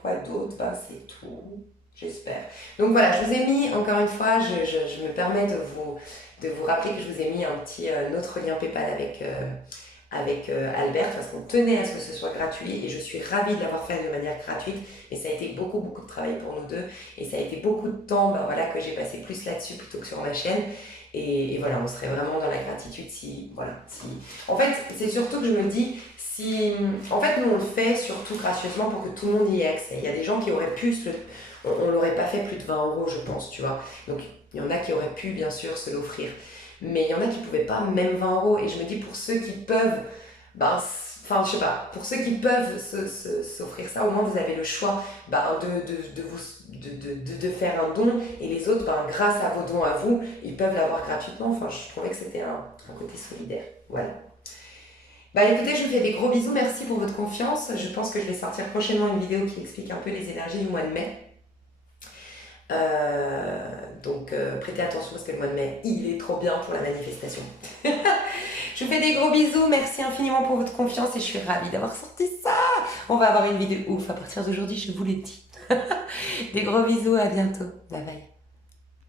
Quoi d'autre? C'est tout, j'espère. Donc voilà, je vous ai mis, encore une fois, je me permets de vous rappeler que je vous ai mis un autre lien PayPal avec Albert, parce qu'on tenait à ce que ce soit gratuit et je suis ravie de l'avoir fait de manière gratuite. Et ça a été beaucoup de travail pour nous deux et ça a été beaucoup de temps que j'ai passé plus là-dessus plutôt que sur ma chaîne. Et voilà, on serait vraiment dans la gratitude si. En fait, c'est surtout que je me dis, en fait, nous on le fait surtout gracieusement pour que tout le monde y ait accès. Il y a des gens qui auraient pu on l'aurait pas fait plus de 20 euros, je pense, tu vois. Donc, il y en a qui auraient pu, bien sûr, se l'offrir. Mais il y en a qui pouvaient pas, même 20 euros. Et je me dis, pour ceux qui peuvent, je sais pas, pour ceux qui peuvent s'offrir ça, au moins vous avez le choix de faire un don. Et les autres, grâce à vos dons à vous, ils peuvent l'avoir gratuitement. Enfin, je trouvais que c'était un côté solidaire. Voilà. Écoutez, je vous fais des gros bisous. Merci pour votre confiance. Je pense que je vais sortir prochainement une vidéo qui explique un peu les énergies du mois de mai. Donc prêtez attention parce que le mois de mai il est trop bien pour la manifestation. Je vous fais des gros bisous, merci infiniment pour votre confiance et je suis ravie d'avoir sorti ça. On va avoir une vidéo ouf à partir d'aujourd'hui, je vous l'ai dit. Des gros bisous, à bientôt. Bye bye.